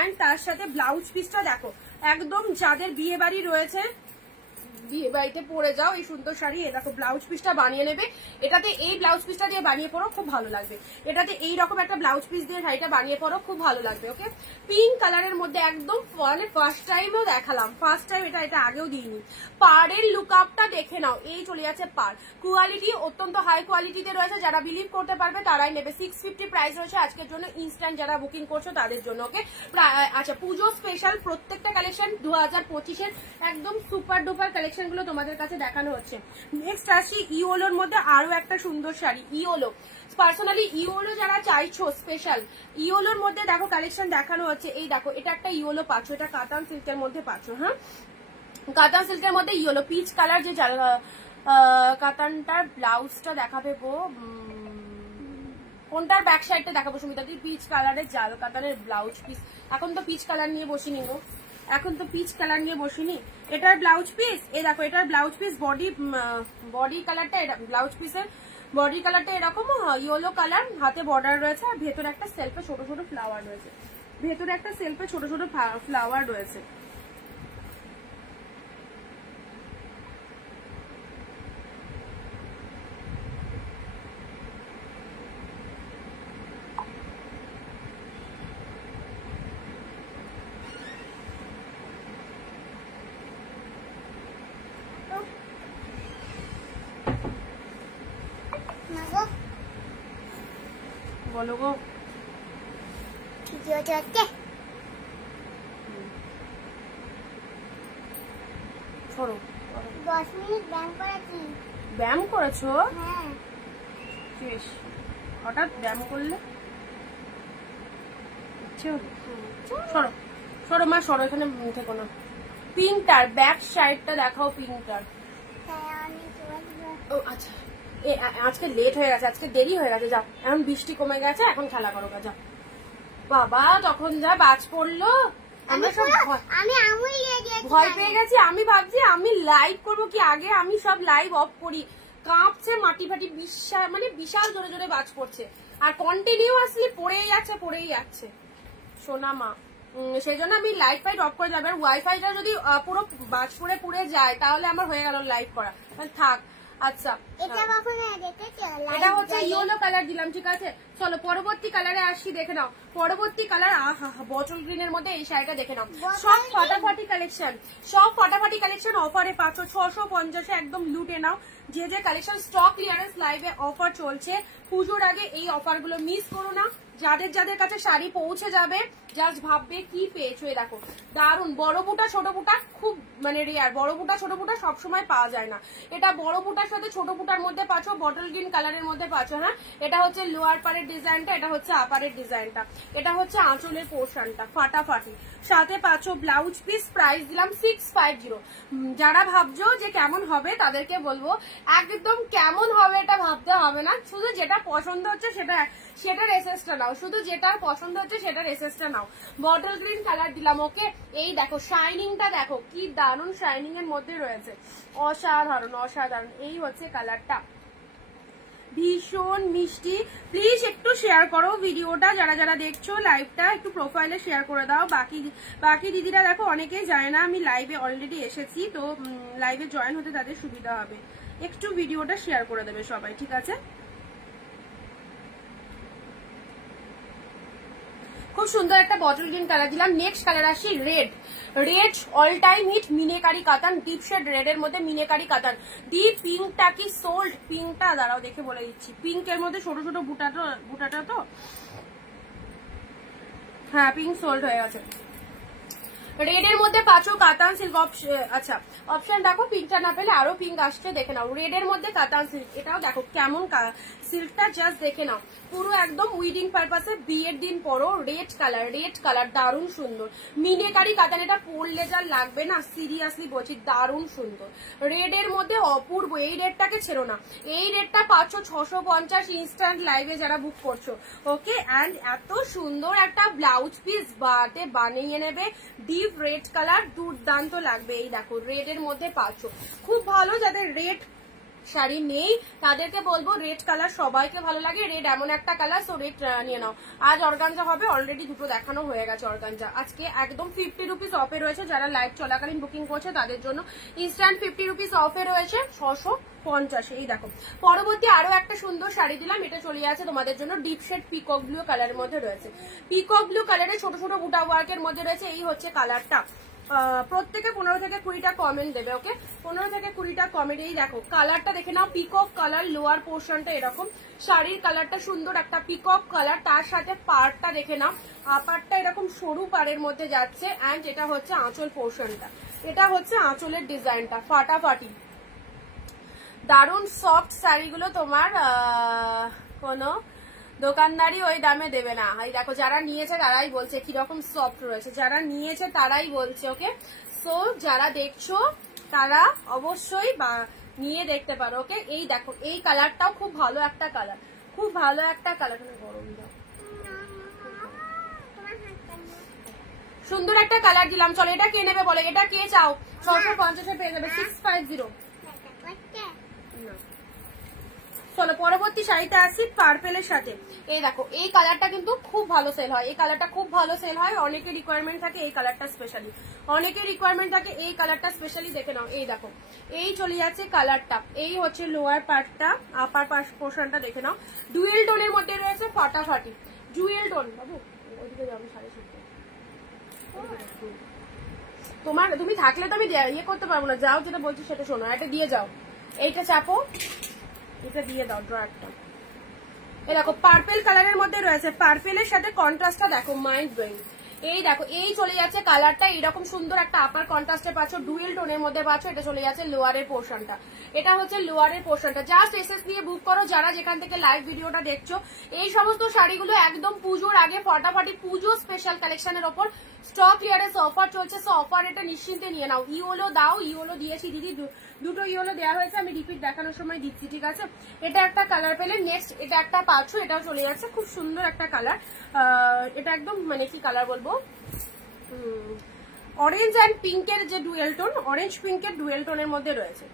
এন্ড তার সাথে ব্লাউজ পিসটা দেখো, একদম যাদের বিয়ে বাড়ি রয়েছে, বিয়ে বাড়িতে পরে যাও এই সুন্দর শাড়ি, দেখো ব্লাউজ পিসটা বানিয়ে নেবে। এটাতে এই ব্লাউজ পিসটা দিয়ে বানিয়ে পরো, খুব ভালো লাগবে। এটাতে এইরকম একটা ব্লাউজ পিস দিয়ে শাড়িটা বানিয়ে পরো, খুব ভালো লাগবে। ওকে, পিঙ্ক কালারের মধ্যে একদম মানে ফার্স্ট টাইমও দেখালাম, ফার্স্ট টাইম এটা আগেও দিইনি। পাড়ের লুক আপটা দেখে নাও, এই চলে যাচ্ছে পাড়। কোয়ালিটি অত্যন্ত হাই কোয়ালিটিতে রয়েছে, যারা বিলিভ করতে পারবে তারাই নেবে। 650 প্রাইস রয়েছে আজকের জন্য, ইনস্ট্যান্ট যারা বুকিং করছো তাদের জন্য। ওকে, আচ্ছা, পুজো স্পেশাল প্রত্যেকটা কালেকশন 2025-এর একদম সুপার ডুপার কালেকশন গুলো তোমাদের কাছে দেখানো হচ্ছে। নেক্সট আসি ইওলোর মধ্যে আরো একটা সুন্দর শাড়ি, ইওলো। পার্সোনালি ইওলো যারা চাইছো স্পেশাল, ইওলোর মধ্যে দেখো কালেকশন দেখানো হচ্ছে। এই দেখো, এটা একটা ইওলো পাচ্ছ, এটা কাতান সিল্কের মধ্যে পাচ্ছ। হ্যাঁ, কাতান সিল্কের মধ্যে ইওলো পিচ কালার। যে কাতানটার ব্লাউজটা দেখাবে গো, কোনটার ব্যাক সাইডটা দেখাবো সুমিতা? পিচ কালারের জাল কাতানের ব্লাউজ পিস। এখন তো পিচ কালার নিয়ে বসিনি গো, এখন তো পিচ কালার নিয়ে বসিনি। এটার ব্লাউজ পিস, এই দেখো, এটার ব্লাউজ পিস বডি কালারটা, এটা ব্লাউজ পিসের বডি কালারটা এরকম ইয়েলো কালার, হাতে বর্ডার রয়েছে, আর ভেতরে একটা সেলফে ছোট ছোট ফ্লাওয়ার রয়েছে, ভেতরে একটা সেলফে ছোট ছোট ফ্লাওয়ার রয়েছে। বলো গো, ভিডিও চলছে, ছড়ো। 10 মিনিট ব্যায়াম করেছি। ব্যায়াম করেছো? হ্যাঁ। বেশ, হঠাৎ ব্যায়াম করলে ইচ্ছে হলো। সরো সরো মা, সরো, এখানে থেকো না। পিঙ্কটার ব্যাক সাইডটা দেখাও, পিঙ্কটার। ও আচ্ছা, আজকে লেট হয়ে গেছে, আজকে দেরি হয়ে গেছে। যাও, এখন বৃষ্টি কমে গেছে, এখন খেলা করো। যাও বাবা, তখন যা বাজ পড়লো, আমরা সব ভয় পেয়ে গেছি। আমি ভাবছি আমি লাইভ করবো কি আগে, আমি সব লাইভ অফ করি, কাঁপছে মাটি ফাটি, বিশাল জোরে জোরে বাজ পড়ছে, আর কন্টিনিউয়াসলি পড়েই যাচ্ছে সোনা মা। সেই জন্য আমি লাইভ ফাইট অফ করে যাবে। আর ওয়াইফাইটা যদি পুরো বাজ পড়ে পুড়ে যায় তাহলে আমার হয়ে গেল লাইভ করা, থাক। আচ্ছা, এটা হচ্ছে ইয়েলো কালার দিলাম, ঠিক আছে। চলো পরবর্তী কালারে আসি, দেখে নাও পরবর্তী কালার। বটল গ্রিনের মধ্যে এই শাড়িটা দেখে নাও। সব ফাটাফাটি কালেকশন, সব ফাটাফাটি কালেকশন অফারে পাচ্ছ 650-এ, একদম লুটে নাও। যে যে কালেকশন স্টক ক্লিয়ারেন্স লাইভে অফার চলছে, পুজোর আগে এই অফার গুলো মিস করো না। যাদের যাদের কাছে শাড়ি পৌঁছে যাবে, জাস্ট ভাববে কি পেয়েছো। দেখো, দারুন বড় বুটা ছোট বুটা, খুব মানে রেয়ার। বড় বুটা ছোট বুটা সবসময় পাওয়া যায় না, এটা বড় বুটার সাথে ছোট বুটার মধ্যে পাচ্ছ, বটল গ্রিন কালারের মধ্যে পাচ্ছ। হ্যাঁ, এটা হচ্ছে লোয়ার পারের ডিজাইনটা, এটা হচ্ছে আপারের ডিজাইনটা, এটা হচ্ছে আঁচলের পোর্শনটা ফাটাফাটি। সাথে পাচ্ছ ব্লাউজ পিস, প্রাইস দিলাম 650। যারা ভাবছো যে কেমন হবে তাদেরকে বলবো, একদম কেমন হবে এটা ভাবতে হবে না, শুধু যেটা পছন্দ হচ্ছে সেটার এসএসটা নাও, শুধু যেটা পছন্দ হচ্ছে সেটার এসএসটা নাও। বটল গ্রিন কালার দিলাম। ওকে, এই দেখো শাইনিংটা, দেখো কি দারুণ শাইনিং এর মধ্যে রয়েছে, অসাধারণ অসাধারণ। এই হচ্ছে কালারটা, ভীষণ মিষ্টি। প্লিজ একটু শেয়ার করো ভিডিওটা, যারা যারা দেখছো লাইভটা একটু প্রোফাইলে শেয়ার করে দাও। বাকি দিদিরা দেখো অনেকেই জানে না আমি লাইভে অলরেডি এসেছি, তো লাইভে জয়েন হতে তাদের সুবিধা হবে। একটু ভিডিওটা শেয়ার করে দেবে সবাই, ঠিক আছে। খুব সুন্দর একটা বটল গ্রিন কালার দিলাম। নেক্সট কালার আসি red. Red all time hit, meenakari katan, deep shade red এর মধ্যে মিনেকারি কাতান। ডিপ পিঙ্কটা কি সোল্ড? পিঙ্কটা দাঁড়াও দেখে বলে দিচ্ছি, পিঙ্কের মধ্যে ছোট ছোট বুটাটা তো, হ্যাঁ পিঙ্ক সোল্ড হয়ে গেছে। রেড এর মধ্যে পাচ্ছ কাতান সিল্ক। আচ্ছা অপশন দেখো, পিঙ্কটা না পেলে আরো পিঙ্ক আসছে, দেখে নাও। রেড এর মধ্যে কাতান সিল্ক, এটাও দেখো কেমন সিল্কটা, জাস্ট দেখে নাও। পুরো একদম উইডিং পারপাসে বিয়ের দিন পরো। রেড কালার দারুণ সুন্দর। মিনেকারি কাতান, এটা পরলে যা লাগবে না, সিরিয়াসলি বলছি দারুণ সুন্দর। রেড এর মধ্যে অপূর্ব, এই রেডটাকে ছেড়ো না। এই রেডটা পাচ্ছ 650 ইনস্ট্যান্ট লাইভে যারা বুক করছো। ওকে, অ্যান্ড এত সুন্দর একটা ব্লাউজ পিস বানিয়ে নেবে। ডিপ রেড কালার, দুর্দান্ত লাগবে। এই দেখো রেড এর মধ্যে পাচ্ছ, খুব ভালো। যাদের রেড শাড়ি নেই তাদেরকে বলবো, রেড কালার সবাইকে ভালো লাগে, রেড এমন একটা কালার, সো রেড নিয়ে নাও। আজ অর্গানজা হবে, অলরেডি দুটো দেখানো হয়ে গেছে অর্গানজা। আজকে একদম 50 রুপিস অফে রয়েছে, যারা লাইভ চলাকালীন বুকিং করছে তাদের জন্য ইনস্ট্যান্ট 50 রুপিস অফে রয়েছে 650। এই দেখো পরবর্তী আরো একটা সুন্দর শাড়ি দিলাম, এটা চলে আছে তোমাদের জন্য ডিপ শেড পিকক ব্লু কালারের মধ্যে রয়েছে। পিকক ব্লু কালারের ছোট ছোট বুটা ওয়ার্কের মধ্যে রয়েছে। এই হচ্ছে কালারটা। প্রত্যেকে 15 থেকে 20টা কমেন্ট দেবে। ওকে, 15 থেকে 20টা কমেন্ট। এই দেখো কালারটা দেখে নাও, পিকক কালার, লোয়ার পোর্শনটা এরকম, শাড়ির কালারটা সুন্দর একটা পিকক কালার, তার সাথে পাড়টা দেখে নাও, পাড়টা এরকম সরু পাড়ের মধ্যে যাচ্ছে, অ্যান্ড এটা হচ্ছে আঁচল পোর্শনটা, এটা হচ্ছে আঁচলের ডিজাইনটা, ফাটাফাটি দারুণ সফট শাড়িগুলো। তোমার কোনো দোকানদারি ওই দামে দেবে না। এই দেখো যারা নিয়েছে তারাই বলছে কিরকম সফট রয়েছে, যারা নিয়েছে তারাই বলছে। ওকে, সো যারা দেখছো তারা অবশ্যই নিয়ে দেখতে পারো। ওকে, এই দেখো এই কালারটাও খুব ভালো একটা কালার, খুব ভালো একটা কালার। গরম দাও, সুন্দর একটা কালার দিলাম। চলো এটা কে নেবে বলে, এটা কে চাও? 650 পেয়ে যাবে 650। চলো পরবর্তী শাড়িটা আসছি পার্পেলের সাথে। এই দেখো এই কালারটা কিন্তু খুব ভালো সেল হয়, এই কালারটা খুব ভালো সেল হয়। অনেকের রিকোয়ারমেন্ট থাকে এই কালারটা স্পেশালি, অনেকের রিকোয়ারমেন্ট থাকে এই কালারটা স্পেশালি। দেখে নাও এই দেখো এই চলে যাচ্ছে কালারটা, এই হচ্ছে লোয়ার পার্টটা, আপার পোর্শনটা দেখে নাও। ডুয়েল টোনের মধ্যে রয়েছে, ফাটাফাটি ডুয়েল টোন। বাবু ওইদিকে যাবে শাড়ি শিখতে, তুমি থাকলে তো আমি ইয়ে করতে পারবো না। যাও, যেটা বলছি সেটা শোনো, এটা দিয়ে যাও, এইটা চাপো, এটা দিয়ে দাও ড্রয়ারটা। এই দেখো পার্পেল কালারের মধ্যে রয়েছে, পার্পেলের সাথে কন্ট্রাস্টটা দেখো মাইন্ড ব্লোয়িং। এই দেখো এই চলে যাচ্ছে কালারটা, এইরকম সুন্দর একটা আপার কন্ট্রাস্টে পাচ্ছ, ডুয়েল টোনের মধ্যে পাচ্ছ। এটা চলে যাচ্ছে লোয়ারের পোর্শনটা, এটা হচ্ছে লোয়ারের পোর্শনটা। জাস্ট এসএস নিয়ে বুক করো যারা যেখান থেকে লাইভ ভিডিওটা দেখছো। এই সমস্ত শাড়িগুলো একদম পুজোর আগে ফাটাফাটি, পুজো স্পেশাল কালেকশনের ওপর স্টক ক্লিয়ারেন্স অফার চলছে, সো অফার এটা নিশ্চিন্তে নিয়ে নাও। ইওলো দাও, ইওলো দিয়েছি দিদি, দুটো ইওলো দেওয়া হয়েছে, আমি রিপিট দেখানোর সময় দিচ্ছি, ঠিক আছে? এটা একটা কালার পেলে নেক্সট এটা একটা পাচ্ছ, এটাও চলে যাচ্ছে, খুব সুন্দর একটা কালার। এটা একদম মানে কি কালার বলবো, অরেঞ্জ অ্যান্ড পিঙ্কের যে ডুয়েল টোন, অরেঞ্জ পিঙ্কের ডুয়েল টোনের মধ্যে রয়েছে।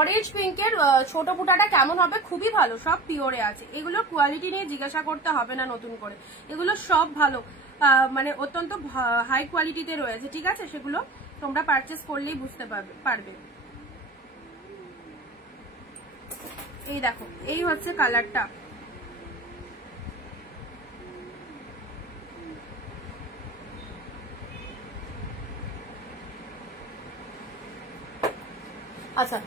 অরেঞ্জ পিঙ্কের ছোট বুটাটা কেমন হবে, খুবই ভালো, সব পিওরে আছে। এগুলো কোয়ালিটি নিয়ে জিজ্ঞাসা করতে হবে না নতুন করে, এগুলো সব ভালো, মানে অত্যন্ত হাই কোয়ালিটিতে রয়েছে, ঠিক আছে? সেগুলো তোমরা পারচেস করলেই বুঝতে পারবে। এই দেখো এই হচ্ছে কালারটা, আচ্ছা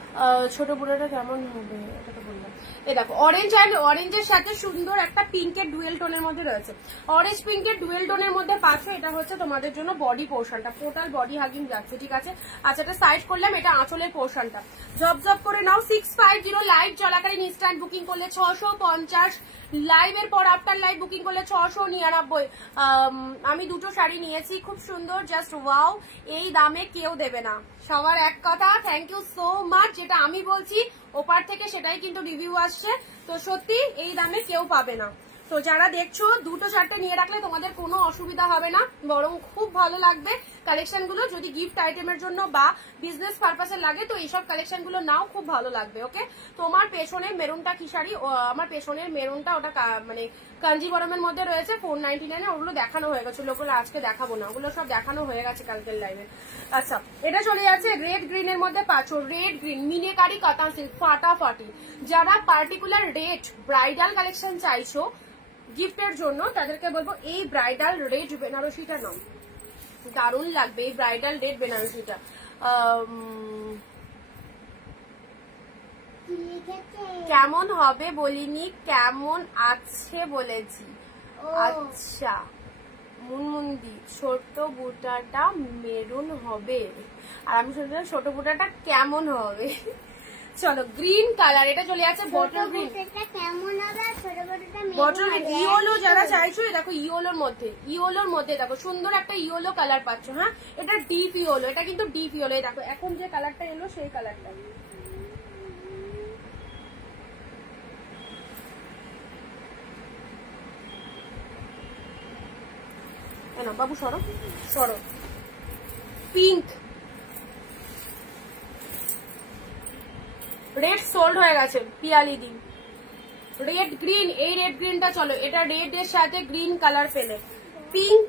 ছোট বুড়োটা কেমন হবে এটা তো বললাম। এই দেখো অরেঞ্জ অ্যান্ড অরেঞ্জের সাথে সুন্দর একটা পিঙ্কের ডুয়েল টোনের মধ্যে রয়েছে, অরেঞ্জ পিঙ্কের ডুয়েল টোনের মধ্যে পাচ্ছ। এটা হচ্ছে তোমাদের জন্য বডি পোর্শনটা, টোটাল বডি হাগিং যাচ্ছে, ঠিক আছে? আচ্ছা এটা সাইড করলাম, এটা আঁচলের পোর্শনটা। জব করে নাও 650, লাইভ চলাকালীন ইনস্ট্যান্ট বুকিং করলে 650, লাইভের পর আফটার লাইভ বুকিং করলে 699। আমি দুটো শাড়ি নিয়েছি, খুব সুন্দর, জাস্ট ওয়াও। এই দামে কেউ দেবে না, সবার এক কথা থ্যাংক ইউ সো মাচ। যেটা আমি বলছি ওপার থেকে সেটাই কিন্তু রিভিউ আসছে, তো সত্যি এই দামে কেউ পাবে না। তো যারা দেখছো দুটো চারটে নিয়ে রাখলে তোমাদের কোনো অসুবিধা হবে না, বরং খুব ভালো লাগবে কালেকশন গুলো। যদি গিফট আইটেমের জন্য বা বিজনেস পারপাসে লাগে তো এইসব কালেকশন গুলো নাও, খুব ভালো লাগবে। ওকে, তোমার পেছনের মেরুনটা কি শাড়ি? আমার পেছনের মেরুনটা ওটা মানে কাঞ্জিবরমের মধ্যে রয়েছে 499, ওগুলো দেখানো হয়ে গেছে, ওগুলো আজকে দেখাবো না, ওগুলো সব দেখানো হয়ে গেছে কালকের লাইভে। আচ্ছা এটা চলে যাচ্ছে রেড গ্রিনের মধ্যে পাচ্ছ, রেড গ্রিন মিনেকারি কাতান সিল্ক, ফাটাফাটি। যারা পার্টিকুলার রেড ব্রাইডাল কালেকশন চাইছো গিফটের জন্য তাদেরকে বলবো এই ব্রাইডাল রেড বেনারসিটা নাও, দারুণ লাগবে এই ব্রাইডাল রেড বেনারসিটা। কেমন হবে বলিনি, কেমন আছে বলেছি। আচ্ছা মুনমুন্দি ছোট বুটাটা মেরুন হবে, আর আমি শুনছিলাম ছোট বুটাটা কেমন হবে। চলো গ্রিন কালার, এটা চলে যাচ্ছে বটল গ্রিন। কেমন হবে? ছোট বড়টা বটল গ্রিন ইয়েলো যারা চাইছো, দেখো ইয়েলোর মধ্যে দেখো সুন্দর একটা ইয়েলো কালার পাচ্ছ। হ্যাঁ, এটা ডিপ ইয়েলো, এটা কিন্তু ডিপ ইয়েলো। দেখো এখন যে কালারটা এলো সেই কালারটা। না বাবু সরো সরো। পিঙ্ক, রেড সোল্ড হয়ে গেছে পিয়ালি দিন। রেড গ্রিন, এই রেড গ্রিনটা চলো, এটা রেড এর সাথে গ্রিন কালার পেলে। পিঙ্ক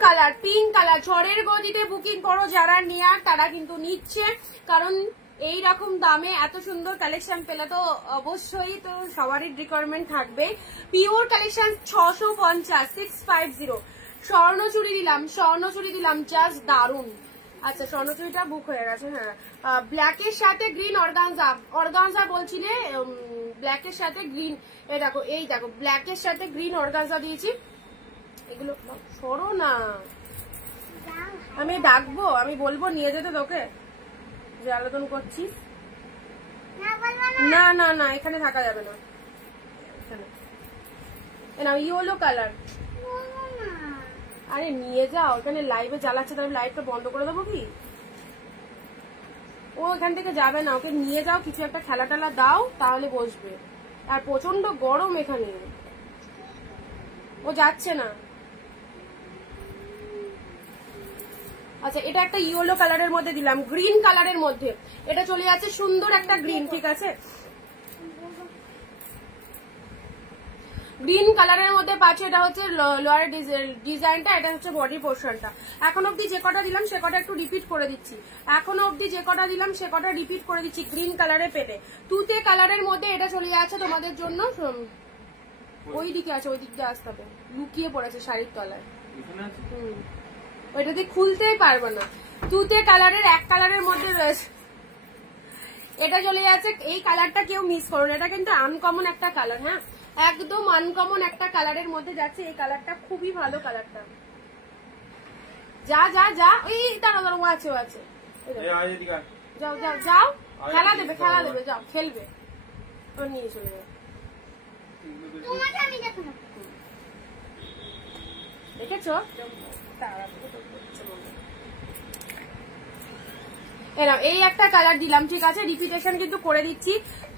কালার ঝড়ের গতিতে বুকিং করো, যারা নেয়ার তারা কিন্তু নিচ্ছে, কারণ এই রকম দামে এত সুন্দর কালেকশন পেলে তো অবশ্যই তো সবারই রিকোয়ারমেন্ট থাকবে। Pure collection 650 650। স্বর্ণচুরি দিলাম জাস্ট দারুন। আচ্ছা স্বর্ণচুরিটা বুক হয়ে গেছে। হ্যাঁ, ব্ল্যাকের সাথে গ্রিন অর্গানজা বলছিলে, ব্ল্যাকের সাথে গ্রিন। এই দেখো ব্ল্যাকের সাথে গ্রিন অর্গানজা দিয়েছি। এগুলো সরো না, আমি ডাকবো, আমি বলবো নিয়ে যেতে তোকে, যে আলোচনা করছিস। না না না, এখানে থাকা যাবে না। ইয়েলো কালার, আরে নিয়ে যাও, এখানে লাইভে জ্বালাচ্ছে, তাহলে লাইভটা বন্ধ করে দেবো কি? ও এখান থেকে যাবে না, ওকে নিয়ে যাও, কিছু একটা খেলা টেলা দাও, তাহলে বসবে। আর প্রচন্ড গরম এখানে, ও যাচ্ছে না। আচ্ছা এটা একটা ইয়েলো কালারের মধ্যে দিলাম, গ্রিন কালারের মধ্যে এটা চলে যাচ্ছে সুন্দর একটা গ্রিন। ঠিক আছে, গ্রিন কালারের মধ্যে পাচ্ছ। এটা হচ্ছে লোয়ার ডিজাইনটা, এটা হচ্ছে বডি পোর্শনটা। এখন অব্দি যে কটা দিলাম সে কটা একটু রিপিট করে দিচ্ছি। গ্রিন কালারে পেটে তুতে কালারের মধ্যে এটা চলে যাচ্ছে তোমাদের জন্য। ওই দিকে আছে, ওই দিক দিয়ে আসতে হবে, লুকিয়ে পড়েছে শাড়ির তলায়। ওইটা দিয়ে খুলতেই পারবে না। তুতে কালারের এক কালারের মধ্যে রয়েছে, এটা চলে যাচ্ছে। এই কালারটা কেউ মিস করো, এটা কিন্তু আনকমন একটা কালার। হ্যাঁ, একদম আনকমন একটা কালারের মধ্যে যাচ্ছে এই কালারটা, খুবই ভালো কালারটা। যা যা যা, ওই দাঁড়া ও আছে যাও যাও যাও, খেলা দেবে যাও, খেলবে, ও নিয়ে চলে যাও। দেখেছো এরকম এই একটা কালার দিলাম। ঠিক আছে, রিপিটেশন কিন্তু করে দিচ্ছি,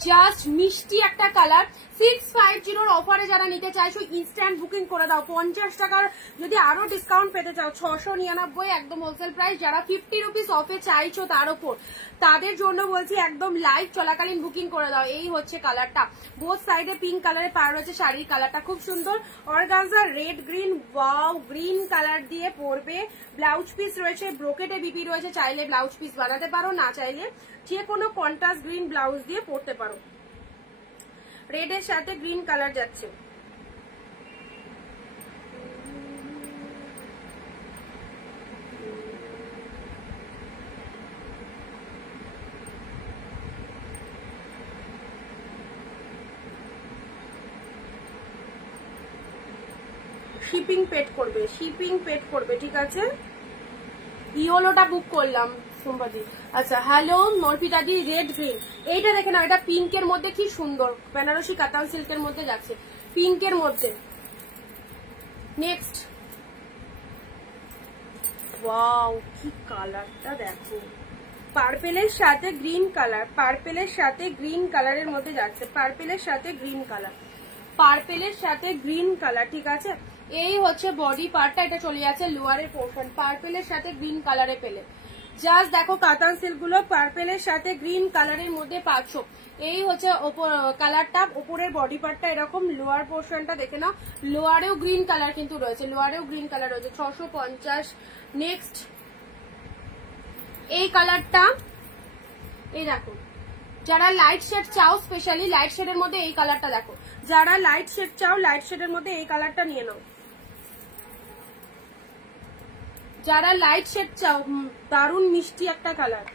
জাস্ট মিষ্টি একটা কালার। 650 অফারে যারা নিতে চাইছো ইনস্ট্যান্ট বুকিং করে দাও। 50 টাকার যদি আরো ডিসকাউন্ট পেতে চাও 699 একদম হোলসেল প্রাইস। যারা 50 রুপিস অফে চাইছো তার উপর, তাদের জন্য বলছি একদম লাইভ চলাকালীন বুকিং করে দাও। এই হচ্ছে কালারটা, বোথ সাইডে পিঙ্ক কালারে পার রয়েছে, শাড়ির কালারটা খুব সুন্দর। Organza red green, wow green colour দিয়ে পরবে। ব্লাউজ পিস রয়েছে, ব্রোকেটে বিপি রয়েছে, চাইলে ব্লাউজ পিস বানাতে পারো, না চাইলে যে কোনো কন্ট্রাস্ট গ্রিন ব্লাউজ দিয়ে পরতে পারো। রেড এর সাথে গ্রিন কালার যাচ্ছে। শিপিং পেড করবে, ঠিক আছে। ইয়েলোটা বুক করলাম সোমবারই। আচ্ছা হ্যালো মর্পিতা দি, রেড গ্রিন এইটা দেখে নাও, এটা পিঙ্কের মধ্যে কি সুন্দর, বেনারসি কাতান সিল্কের মধ্যে যাচ্ছে, পিঙ্কের মধ্যে। নেক্সট, ওয়াও কি কালারটা দেখো, পার্পেলের সাথে গ্রিন কালার, পার্পেলের সাথে গ্রিন কালারের মধ্যে যাচ্ছে, পার্পেলের সাথে গ্রিন কালার, পার্পেলের সাথে গ্রিন কালার। ঠিক আছে, এই হচ্ছে বডি পার্টটা, এটা চলে যাচ্ছে লোয়ারের পোর্শন, পার্পেলের সাথে গ্রিন কালারে পেলে। জাস্ট দেখো কাতান সিল্ক গুলো পার্পেলের সাথে গ্রিন কালারের মধ্যে পাচ্ছ। এই হচ্ছে কালারটা, ওপরের বডি পার্টটা এরকম, লোয়ার পোর্শনটা দেখে নাও, লোয়ারেও গ্রিন কালার কিন্তু রয়েছে, লোয়ারেও গ্রিন কালার রয়েছে 650। নেক্সট এই কালারটা, এই দেখো যারা লাইট শেড চাও, স্পেশালি লাইট শেডের মধ্যে এই কালারটা দেখো, যারা লাইট শেড চাও লাইট শেডের মধ্যে এই কালারটা নিয়ে নাও, যারা লাইট শেড চাও, দারুণ মিষ্টি একটা কালার।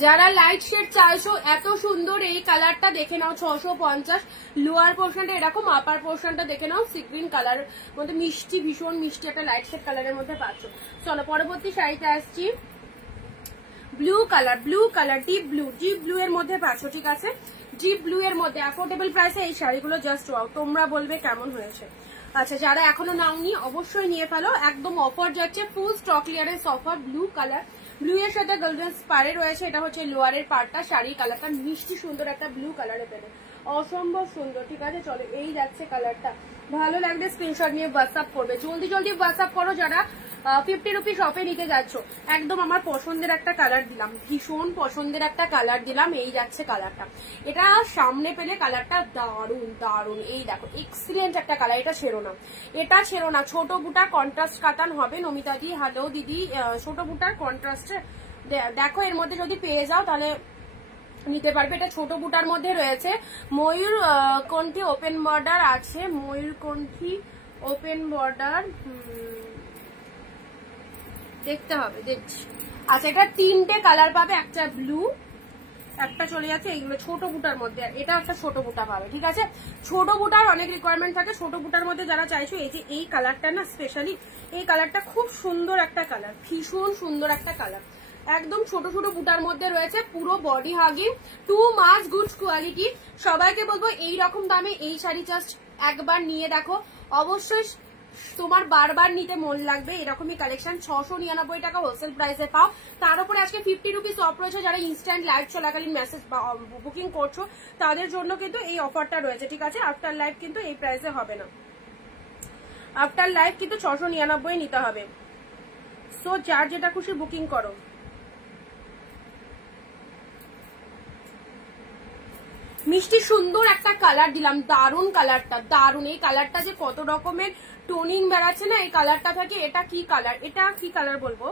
যারা লাইট শেড চাইছো এত সুন্দর এই কালারটা দেখে নাও 650, লোয়ার পোর্শনটা এরকম, আপার পোর্শনটা দেখে নাও সি গ্রিন কালার মধ্যে মিষ্টি, ভীষণ মিষ্টি একটা লাইট শেড কালারের মধ্যে পাচ্ছ। চলো পরবর্তী শাড়িতে আসছি, ব্লু কালার, ডিপ ব্লু এর মধ্যে পাচ্ছ, ঠিক আছে? ডিপ ব্লু এর মধ্যে অ্যাফোর্ডেবল প্রাইসে এই শাড়িগুলো জাস্ট ওয়াও, তোমরা বলবে কেমন হয়েছে। আচ্ছা, যারা এখনো নাওনি অবশ্যই নিয়ে ফেলো, একদম অফার যাচ্ছে, full stock clearance offer. Blue colour, blue এর সাথে গোল্ডেন স্পারে রয়েছে, এটা হচ্ছে লোয়ারের পার্টটা, শাড়ির কালারটা মিষ্টি সুন্দর একটা ব্লু কালারে পেলে, অসম্ভব সুন্দর, ঠিক আছে? চলো এই যাচ্ছে কালারটা, ভালো লাগলে স্ক্রিনশট নিয়ে হোয়াটসঅ্যাপ করবে, জলদি হোয়াটসঅ্যাপ করো যারা 50 রুপি শপে নিতে যাচ্ছ। একদম আমার পছন্দের একটা কালার দিলাম, ভীষণ পছন্দের একটা কালার দিলাম, এই যাচ্ছে কালারটা। এটা সামনে পেলে কালারটা দারুন, এই দেখো এক্সিলেন্ট একটা কালার। এটা ছেড়ো না, ছোট বুটার কন্ট্রাস্ট কাতান হবে। নমিতা দি হ্যালো দিদি, ছোট বুটার কন্ট্রাস্টে দেখো, এর মধ্যে যদি পেয়ে যাও তাহলে নিতে পারবে। এটা ছোট বুটার মধ্যে রয়েছে, ময়ূর কণ্ঠী ওপেন বর্ডার আছে, ময়ূর কণ্ঠী ওপেন বর্ডার দেখতে হবে, দেখছি। আচ্ছা, এটা 3টে কালার পাবে, একটা ব্লু, একটা চলে যাচ্ছে এইগুলো ছোট বুটার মধ্যে, আর এটা একটা ছোট বুটা পাবে, ঠিক আছে? ছোট বুটার অনেক রিকোয়ারমেন্ট থাকে, ছোট বুটার মধ্যে যারা চাইছো, এই যে এই কালারটা না, স্পেশালি এই কালারটা খুব সুন্দর একটা কালার, ভীষণ সুন্দর একটা কালার, একদম ছোট বুটার মধ্যে রয়েছে, পুরো বডি হাগিং, 2 মাস গুড কোয়ালিটি। সবাইকে বলবো এই রকম দামে এই শাড়ি জাস্ট একবার নিয়ে দেখো, অবশ্যই তোমার বারবার নিতে মন লাগবে। এরকমই কালেকশন 699 টাকা হোলসেল প্রাইসে পাও, তার উপরে আজকে 50 রুপিস অফ রয়েছে। যারা ইনস্ট্যান্ট লাইভ চলাকালীন মেসেজ বুকিং করছো তাদের জন্য কিন্তু এই অফারটা রয়েছে, ঠিক আছে? আফটার লাইভ কিন্তু এই প্রাইসে হবে না, আফটার লাইভ কিন্তু 699 নিতে হবে। সো যার যেটা খুশি বুকিং করো। মিষ্টি সুন্দর একটা কালার দিলাম, দারুন কালারটা, দারুন। এই কালারটা যে কত রকমের টোনিং বেড়াচ্ছে না এই কালারটা থেকে। এটা কি কালার বলবো,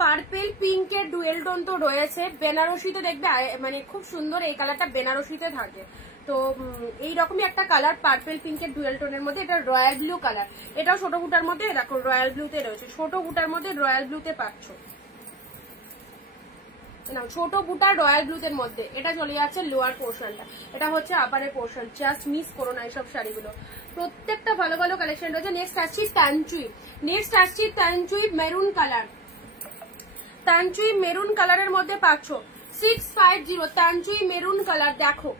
পার্পেল পিঙ্কের ডুয়েল টোন তো রয়েছে, বেনারসিতে দেখবে মানে খুব সুন্দর এই কালারটা বেনারসিতে থাকে। তো এইরকমই একটা কালার পার্পেল পিঙ্কের ডুয়েল টোনের মধ্যে, এটা রয়্যাল ব্লু কালার, এটাও ছোট বুটার মধ্যে, দেখো রয়্যাল ব্লুতে রয়েছে, ছোট বুটার মধ্যে রয়্যাল ব্লুতে পাচ্ছ, ছোট বুটার রয়্যাল ব্লুতের মধ্যে। এটা চলে যাচ্ছে লোয়ার পোর্শনটা, এটা হচ্ছে আপারের পোর্শন, জাস্ট মিস করো না এইসব শাড়িগুলো, প্রত্যেকটা ভালো ভালো কালেকশন রয়েছে। নেক্সট আসছি তানচুই মেরুন কালার, তানচুই মেরুন কালারের মধ্যে পাচ্ছ 650, তানচুই মেরুন কালার। দেখো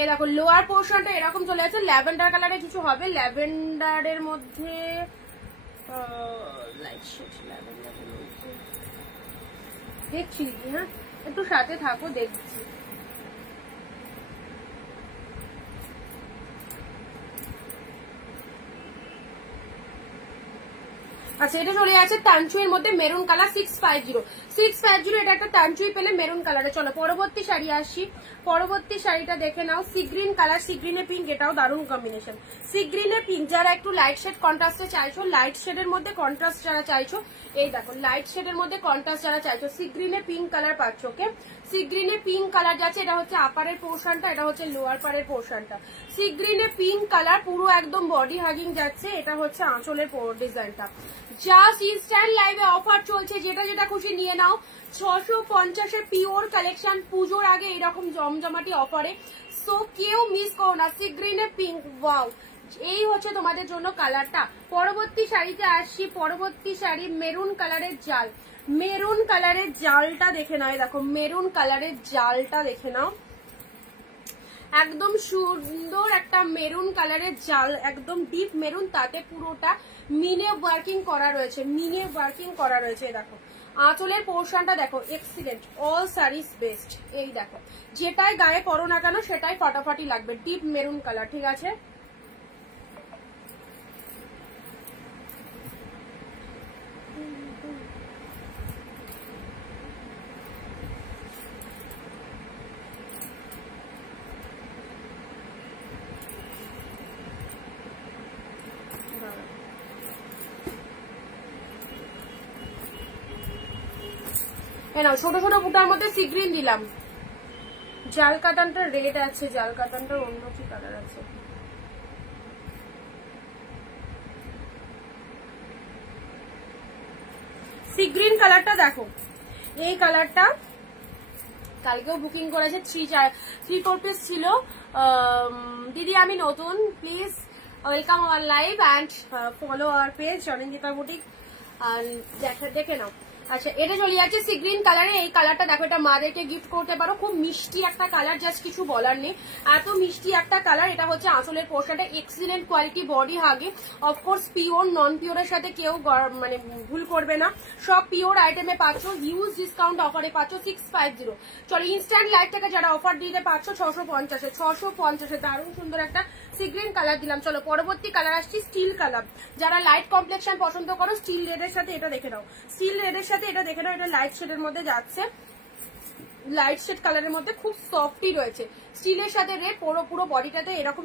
এই দেখো লোয়ার পোর্শনটা এরকম চলে যাচ্ছে, ল্যাভেন্ডার কালারে কিছু হবে, ল্যাভেন্ডারের মধ্যে দেখছি, হ্যাঁ একটু সাথে থাকো, দেখছি। আচ্ছা, এটা চলে যাচ্ছে তানচুইয়ের মধ্যে মেরুন কালার, 650, এটা একটা তানচুই পেলে মেরুন কালারে। চলো পরবর্তী শাড়ি আসি, পরবর্তী শাড়িটা দেখে নাও, সি গ্রিন কালার, সি গ্রিনে পিঙ্ক, এটাও দারুণ কম্বিনেশন। সি গ্রিনে পিঙ্ক, যারা একটু লাইট শেড কন্ট্রাস্টে চাইছো, লাইট শেডের মধ্যে কন্ট্রাস্ট যারা চাইছো, এই দেখো লাইট শেডের মধ্যে কন্ট্রাস্ট যারা চাইছো, সি গ্রিনে পিঙ্ক কালার পাচ্ছ। ওকে, সি গ্রিনে পিঙ্ক কালার যাচ্ছে, এটা হচ্ছে আপারের পোর্শনটা, এটা হচ্ছে লোয়ার পারের পোর্শনটা। সি গ্রিনে পিঙ্ক কালার পুরো একদম বডি হাগিং যাচ্ছে, এটা হচ্ছে আঁচলের ডিজাইনটা। জাস্ট ইনস্ট্যান্ট লাইভে অফার চলছে, যেটা খুশি নিয়ে নাও। 650 পিওর কালেকশন, পুজোর আগে এরকম জমজমাটি অফারে, সো কেউ মিস করো না। সি গ্রিনে পিঙ্ক, ওয়াও, এই হচ্ছে তোমাদের জন্য কালারটা। পরবর্তী শাড়িতে আসছি, পরবর্তী শাড়ি মেরুন কালারের জাল, মেরুন কালারের জালটা দেখে নাও, দেখো মেরুন কালারের জালটা দেখে নাও, একদম সুন্দর একটা মেরুন কালারের জাল, একদম ডিপ মেরুন, তাতে পুরোটা মিনে ওয়ার্কিং করা রয়েছে, দেখো আঁচলের পোর্শনটা দেখো এক্সিলেন্ট, অল শাড়িজ বেস্ট। এই দেখো যেটাই গায়ে পরো না কেন সেটাই ফাটাফাটি লাগবে, ডিপ মেরুন কালার, ঠিক আছে? ছোট ছোট বুটার মধ্যে সি গ্রিন দিলাম, জাল কাতানটা রেড আছে, জাল কাতানটার অন্য কি কালার আছে, সি গ্রিন কালারটা দেখো, এই কালারটা কালকেও বুকিং করেছে, 3-4 পিস ছিল। দিদি আমি নতুন, please welcome our live and follow our page Anindita boutique, আর দেখে নাও। আচ্ছা এটা চলে যাচ্ছে সি গ্রিন কালারে। এই কালারটা দেখো, এটা মাদেরকে গিফট করতে পারো, খুব মিষ্টি একটা কালার, জাস্ট কিছু বলার নেই, এত মিষ্টি একটা কালার। এটা হচ্ছে আঁচলের পোর্শনটা, এক্সিলেন্ট কোয়ালিটি, বডি হাগে, অফকোর্স পিওর, নন পিওরের সাথে কেউ মানে ভুল করবে না, সব পিওর আইটেমে পাচ্ছ, হিউজ ডিসকাউন্ট অফারে পাচ্ছ 650। চলো ইনস্ট্যান্ট লাইভ থেকে যারা অফার দিতে পাচ্ছ 650 দারুণ সুন্দর একটা সি গ্রিন কালার দিলাম। চলো পরবর্তী কালার আসছি স্টিল কালার। যারা লাইট কমপ্লেক্সন পছন্দ করো স্টিল রেডের সাথে এটা দেখে নাও, স্টিল রেডের সাথে এটা দেখে নাও, এটা লাইট শেডের মধ্যে যাচ্ছে, লাইট শেড কালারের মধ্যে খুব সফটই রয়েছে। স্টিলের সাথে রেড, পুরো বডিটাতে এরকম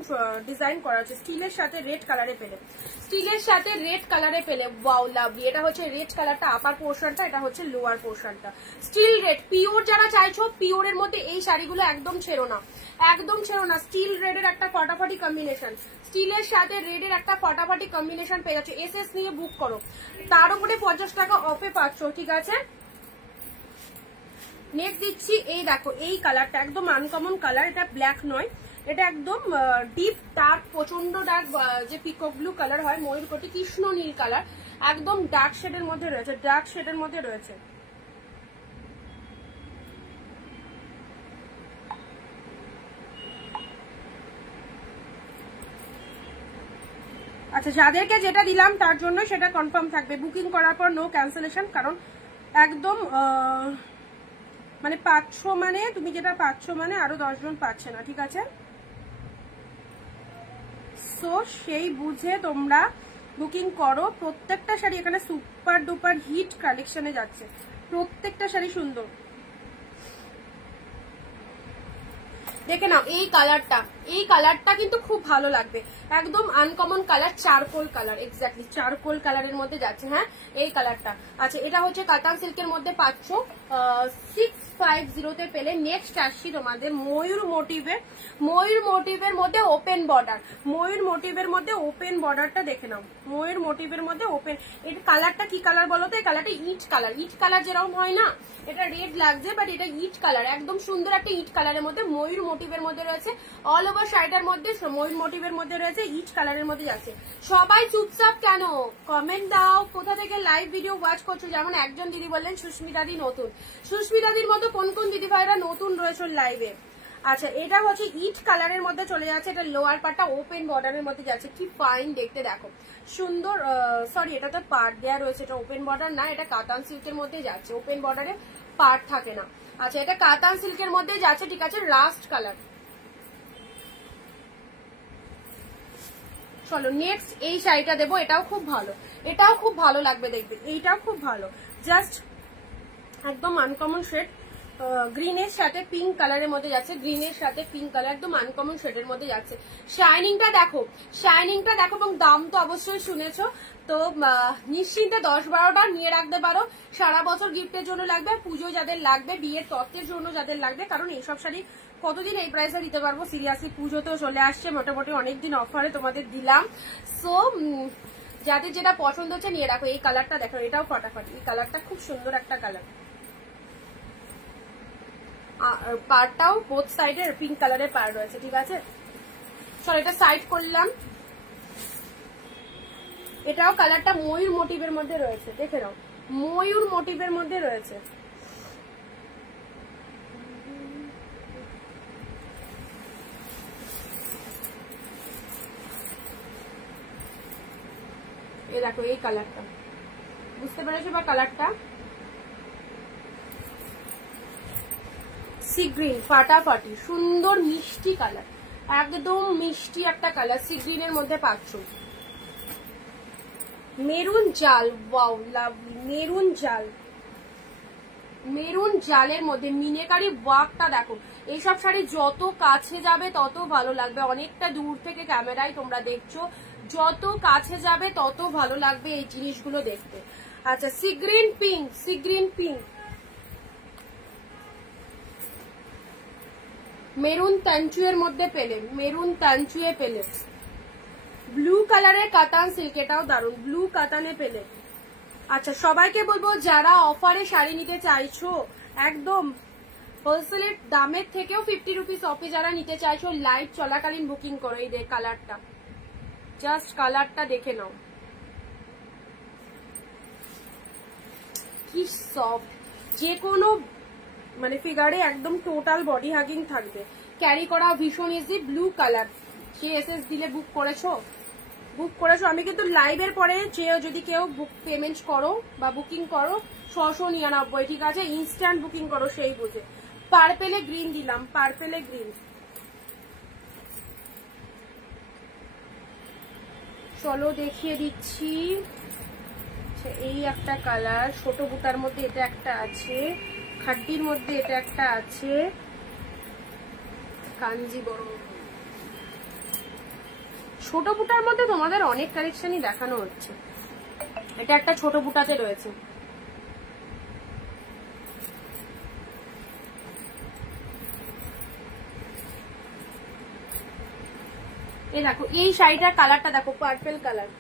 ডিজাইন করা আছে, স্টিলের সাথে রেড কালারে পেলে, স্টিলের সাথে রেড কালারে পেলে, ওয়াও লাভলি। এটা হচ্ছে রেড কালারটা আপার পোর্শনটা, এটা হচ্ছে লোয়ার পোর্শনটা, স্টিল রেড। পিওর যারা চাইছো, পিওরের মধ্যে এই শাড়িগুলো একদম ছেড়ো না, একদম ছেড়ো না। স্টিল রেডের একটা ফাটাফাটি কম্বিনেশন, স্টিলের সাথে রেডের একটা ফাটাফাটি কম্বিনেশন পেয়ে যাচ্ছে, এসএস নিয়ে বুক করো, তার উপরে 50 টাকা অফে পাচ্ছ, ঠিক আছে। নেক্সট দিচ্ছি, এই দেখো এই কালারটা একদম আনকমন কালার, এটা ব্ল্যাক নয়, এটা একদম ডিপ ডার্ক, প্রচন্ড ডার্ক, যে পিকক ব্লু কালার হয়, ময়ূরকটি কৃষ্ণ নীল কালার, একদম ডার্ক শেডের মধ্যে রয়েছে, ডার্ক শেডের মধ্যে রয়েছে। আচ্ছা যাদেরকে যেটা দিলাম তার জন্য সেটা কনফার্ম থাকবে, বুকিং করার পর নো ক্যান্সেলেশন, কারণ একদম মানে পাচ্ছ, মানে তুমি যেটা পাচ্ছ মানে আরো 10 জন পাচ্ছে না, ঠিক আছে। সো সেই বুঝে তোমরা বুকিং করো। প্রত্যেকটা শাড়ি এখানে সুপার ডুপার হিট কালেকশনে যাচ্ছে, প্রত্যেকটা শাড়ি সুন্দর। দেখে নাও এই কালারটা, এই কালারটা কিন্তু খুব ভালো লাগবে, একদম uncommon colour, charcoal colour, exactly charcoal কালারের মধ্যে যাচ্ছে। হ্যাঁ এই কালারটা, আচ্ছা এটা হচ্ছে কাতান সিল্কের মধ্যে পাচ্ছ 650 তে পেলে। নেক্সট আসছি তোমাদের ময়ূর মোটিভে, ময়ূর মোটিভের মধ্যে ওপেন বর্ডার, ময়ূর মোটিভের মধ্যে ওপেন বর্ডারটা দেখে নাও, ময়ূর মোটিভের মধ্যে ওপেন। এর কালারটা কি কালার বলো তো? এই কালারটা ইট কালার, ইট কালার যেরকম হয় না, এটা রেড লাগছে বাট এটা ইট কালার, একদম সুন্দর একটা ইট কালারের মধ্যে ময়ূর মোটিভের মধ্যে রয়েছে, অল ওভার শাড়িটার মধ্যে ময়ূর মোটিভের মধ্যে রয়েছে, ইট কালারের মধ্যে যাচ্ছে। সবাই চুপচাপ কেন? কমেন্ট দাও, কোথা থেকে লাইভ ভিডিও ওয়াচ করছো। যেমন একজন দিদি বললেন সুস্মিতাদি নতুন, সুস্মিতাদির মতো কোন কোন দিদি ভাইরা নতুন রয়েছে লাইভে। আচ্ছা এটা হচ্ছে ইট কালারের মধ্যে চলে যাচ্ছে, এটা লোয়ার পার্টটা ওপেন বর্ডারের মধ্যে যাচ্ছে, কি ফাইন দেখতে দেখো, সুন্দর। সরি এটা তো পার্ট দেওয়া রয়েছে, এটা ওপেন বর্ডার না, এটা কাতান সিল্কের মধ্যে যাচ্ছে, ওপেন বর্ডারে পার্ট থাকে না। আচ্ছা এটা কাতান সিল্কের মধ্যে যাচ্ছে, ঠিক আছে। লাস্ট কালার, চলো নেক্সট এই শাড়িটা দেবো, এটাও খুব ভালো, এটাও খুব ভালো লাগবে দেখবে, এইটাও খুব ভালো, জাস্ট একদম আনকমন শেড, গ্রিনের সাথে পিঙ্ক কালারের মধ্যে যাচ্ছে, গ্রিনের সাথে পিঙ্ক কালার, একদম আনকমন শেডের মধ্যে যাচ্ছে। শাইনিংটা দেখো, শাইনিংটা দেখো, এবং দাম তো অবশ্যই শুনেছো, তো নিশ্চিন্তে 10-12টা নিয়ে রাখতে পারো, সারা বছর গিফটের জন্য লাগবে, পুজো যাদের লাগবে, বিয়ের তত্ত্বের জন্য যাদের লাগবে, কারণ এইসব শাড়ি কতদিন এই প্রাইসে দিতে পারবো, সিরিয়াসলি পুজোতেও চলে আসছে, মোটামুটি অনেকদিন অফারে তোমাদের দিলাম। সো যাদের যেটা পছন্দ হচ্ছে নিয়ে রাখো। এই কালারটা দেখো, এটাও ফটাফট, এই কালারটা খুব সুন্দর একটা কালার, পাড়টাও বোথ সাইডে পিঙ্ক কালারের পাড় রয়েছে, ঠিক আছে। চলো এটা সাইড করলাম, এটাও কালারটা ময়ূর মোটিভের মধ্যে রয়েছে, দেখে নাও ময়ূর মোটিভের মধ্যে রয়েছে। এই দেখো এই কালারটা, বুঝতে পেরেছো বা কালারটা? সি গ্রিন, ফাটাফাটি সুন্দর মিষ্টি কালার, একদম মিষ্টি একটা কালার, সি গ্রিনের মধ্যে পাচ্ছ। মেরুন জাল, ওয়াও লাভলি, মেরুন জাল, মেরুন জালের মধ্যে মিনেকারি ওয়ার্কটা দেখো। এইসব শাড়ি যত কাছে যাবে তত ভালো লাগবে, অনেকটা দূর থেকে ক্যামেরায় তোমরা দেখছো, যত কাছে যাবে তত ভালো লাগবে এই জিনিসগুলো দেখতে। আচ্ছা sea green pink, sea green pink, maroon তাঞ্চুয়ের মধ্যে পেলে, মেরুন তাঞ্চুয়ে পেলে, ব্লু কালারের কাতান সিল্ক, এটাও দারুন, ব্লু কাতানে পেলে। আচ্ছা সবাইকে বলবো যারা অফারে শাড়ি নিতে চাইছো, একদম হোলসেলের দামের থেকেও 50 রুপিস অফে যারা নিতে চাইছো, লাইভ চলাকালীন বুকিং করো। এই দেখ কালারটা, জাস্ট কালারটা দেখে নাও, কি সফট, যে কোনো মানে ফিগারে একদম টোটাল বডি হাগিং থাকবে, ক্যারি করা ভীষণ ইজি। ব্লু কালার, যে এসএস দিলে বুক করেছো, আমি কিন্তু লাইভের পরে যে যদি কেউ বুক পেমেন্ট করো বা বুকিং করো 699, ঠিক আছে, ইনস্ট্যান্ট বুকিং করো সেই বুঝে। পার্পেলে গ্রিন দিলাম, পার্পেলে গ্রিন। চলো দেখিয়ে দিচ্ছি। এই একটা কালার, ছোট বুটার মধ্যে এটা একটা আছে, খাড্ডির মধ্যে এটা একটা আছে, কাঞ্জিবরম। ছোট বুটার মধ্যে তোমাদের অনেক কালেকশনই দেখানো হচ্ছে, এটা একটা ছোট বুটাতে রয়েছে। এই দেখো এই শাড়িটার কালারটা দেখো, পার্পল কালার।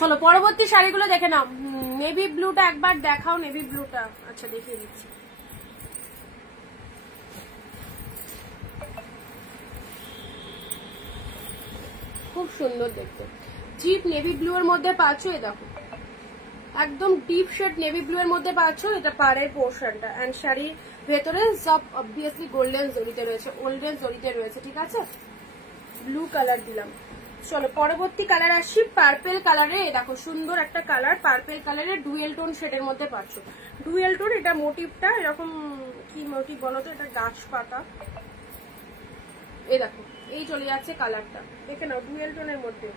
চলো পরবর্তী শাড়িগুলো দেখে নাও। নেভি ব্লুটা একবার দেখাও, নেভি ব্লুটা। আচ্ছা দেখিয়ে দিচ্ছি। খুব সুন্দর দেখতে, ডিপ নেভি ব্লু এর মধ্যে পাচ্ছ। এই দেখো একদম ডিপ শেড নেভি ব্লু এর মধ্যে পাচ্ছ, এটা পাড়ের পোর্শনটা। এন্ড শাড়ির ভেতরে সব অবভিয়াসলি গোল্ডেন জরিতে রয়েছে, গোল্ডেন জরিতে রয়েছে, ঠিক আছে। ব্লু কালার দিলাম। চলো পরবর্তী কালার আসছি, পার্পেল কালারে। দেখো সুন্দর একটা কালার, পার্পেল কালারের ডুয়েল টোন শেডের মধ্যে পাচ্ছ। ডুয়েল টোন, এটা মোটিভটা এরকম, কি মোটিভ বলো তো, এটা গাছ পাতা। এই দেখো এই চলে যাচ্ছে কালারটা, দেখে নাও, ডুয়েল টোনের মধ্যে।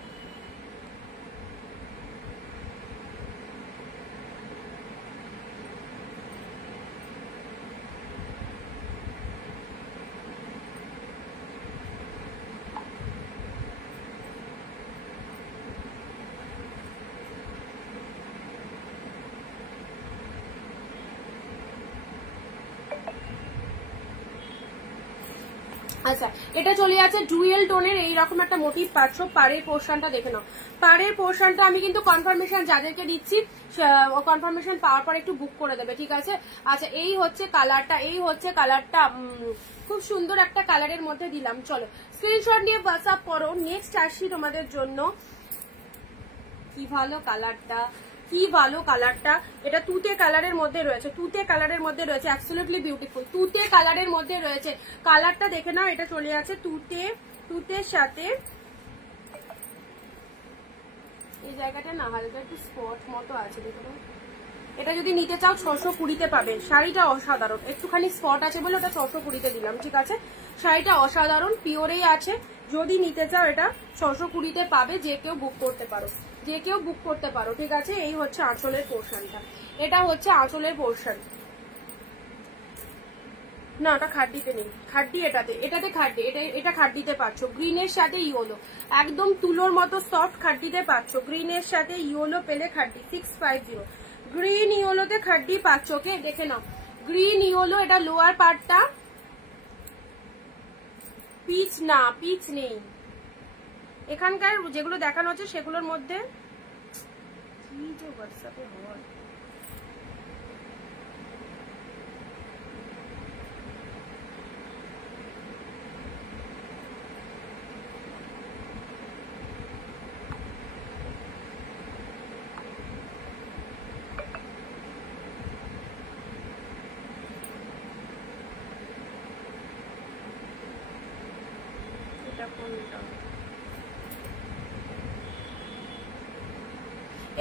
আচ্ছা এটা চলে যাচ্ছে ডুয়েল টোনের, এইরকম একটা মোটিভ পাচ্ছ। পাড়ের পোর্শনটা দেখে নাও, পাড়ের পোর্শনটা আমি কিন্তু কনফার্মেশন যাদেরকে দিচ্ছি, কনফার্মেশন পাওয়ার পর একটু বুক করে দেবে, ঠিক আছে। আচ্ছা এই হচ্ছে কালারটা, এই হচ্ছে কালারটা, খুব সুন্দর একটা কালারের মধ্যে দিলাম। চলো স্ক্রিনশট নিয়ে হোয়াটসঅ্যাপ করো। নেক্সট আসছি তোমাদের জন্য। কি ভালো কালারটা, কি ভালো কালারটা, এটা তুতে কালারের মধ্যে রয়েছে, তুতে কালারের মধ্যে রয়েছে, অ্যাবসলিউটলি বিউটিফুল, তুতে কালারের মধ্যে রয়েছে। কালারটা দেখে নাও, এটা চলে যাচ্ছে তুতে, তুতের সাথে এই জায়গাটা না হালকা একটু স্পট মতো আছে, দেখো। এটা যদি নিতে চাও 620-তে পাবে। শাড়িটা অসাধারণ, একটুখানি স্পট আছে বলে ওটা 620-তে দিলাম, ঠিক আছে। শাড়িটা অসাধারণ, পিওরেই আছে। যদি নিতে চাও এটা 620-তে পাবে, যে কেউ বুক করতে পারো, যে কেউ বুক করতে পারো, ঠিক আছে। এই হচ্ছে আঁচলের পোর্শনটা, এটা হচ্ছে আঁচলের পোর্শন। না ওটা খাড্ডিতে নেই, খাড্ডি এটাতে, এটাতে খাড্ডি, এটা খাড্ডিতে পাচ্ছ। গ্রিনের সাথে ইয়েলো, একদম তুলোর মতো সফট খাড্ডিতে পাচ্ছ। গ্রিনের সাথে ইয়েলো পেলে খাড্ডি 650, গ্রিন ইয়েলোতে খাড্ডি পাচ্ছ। ওকে দেখে নাও, গ্রিন ইয়েলো, এটা লোয়ার পার্টটা। পিচ না, পিচ নেই এখানকার, যেগুলো দেখানো হচ্ছে সেগুলোর মধ্যে। কি যে হোয়াটসঅ্যাপে হয়,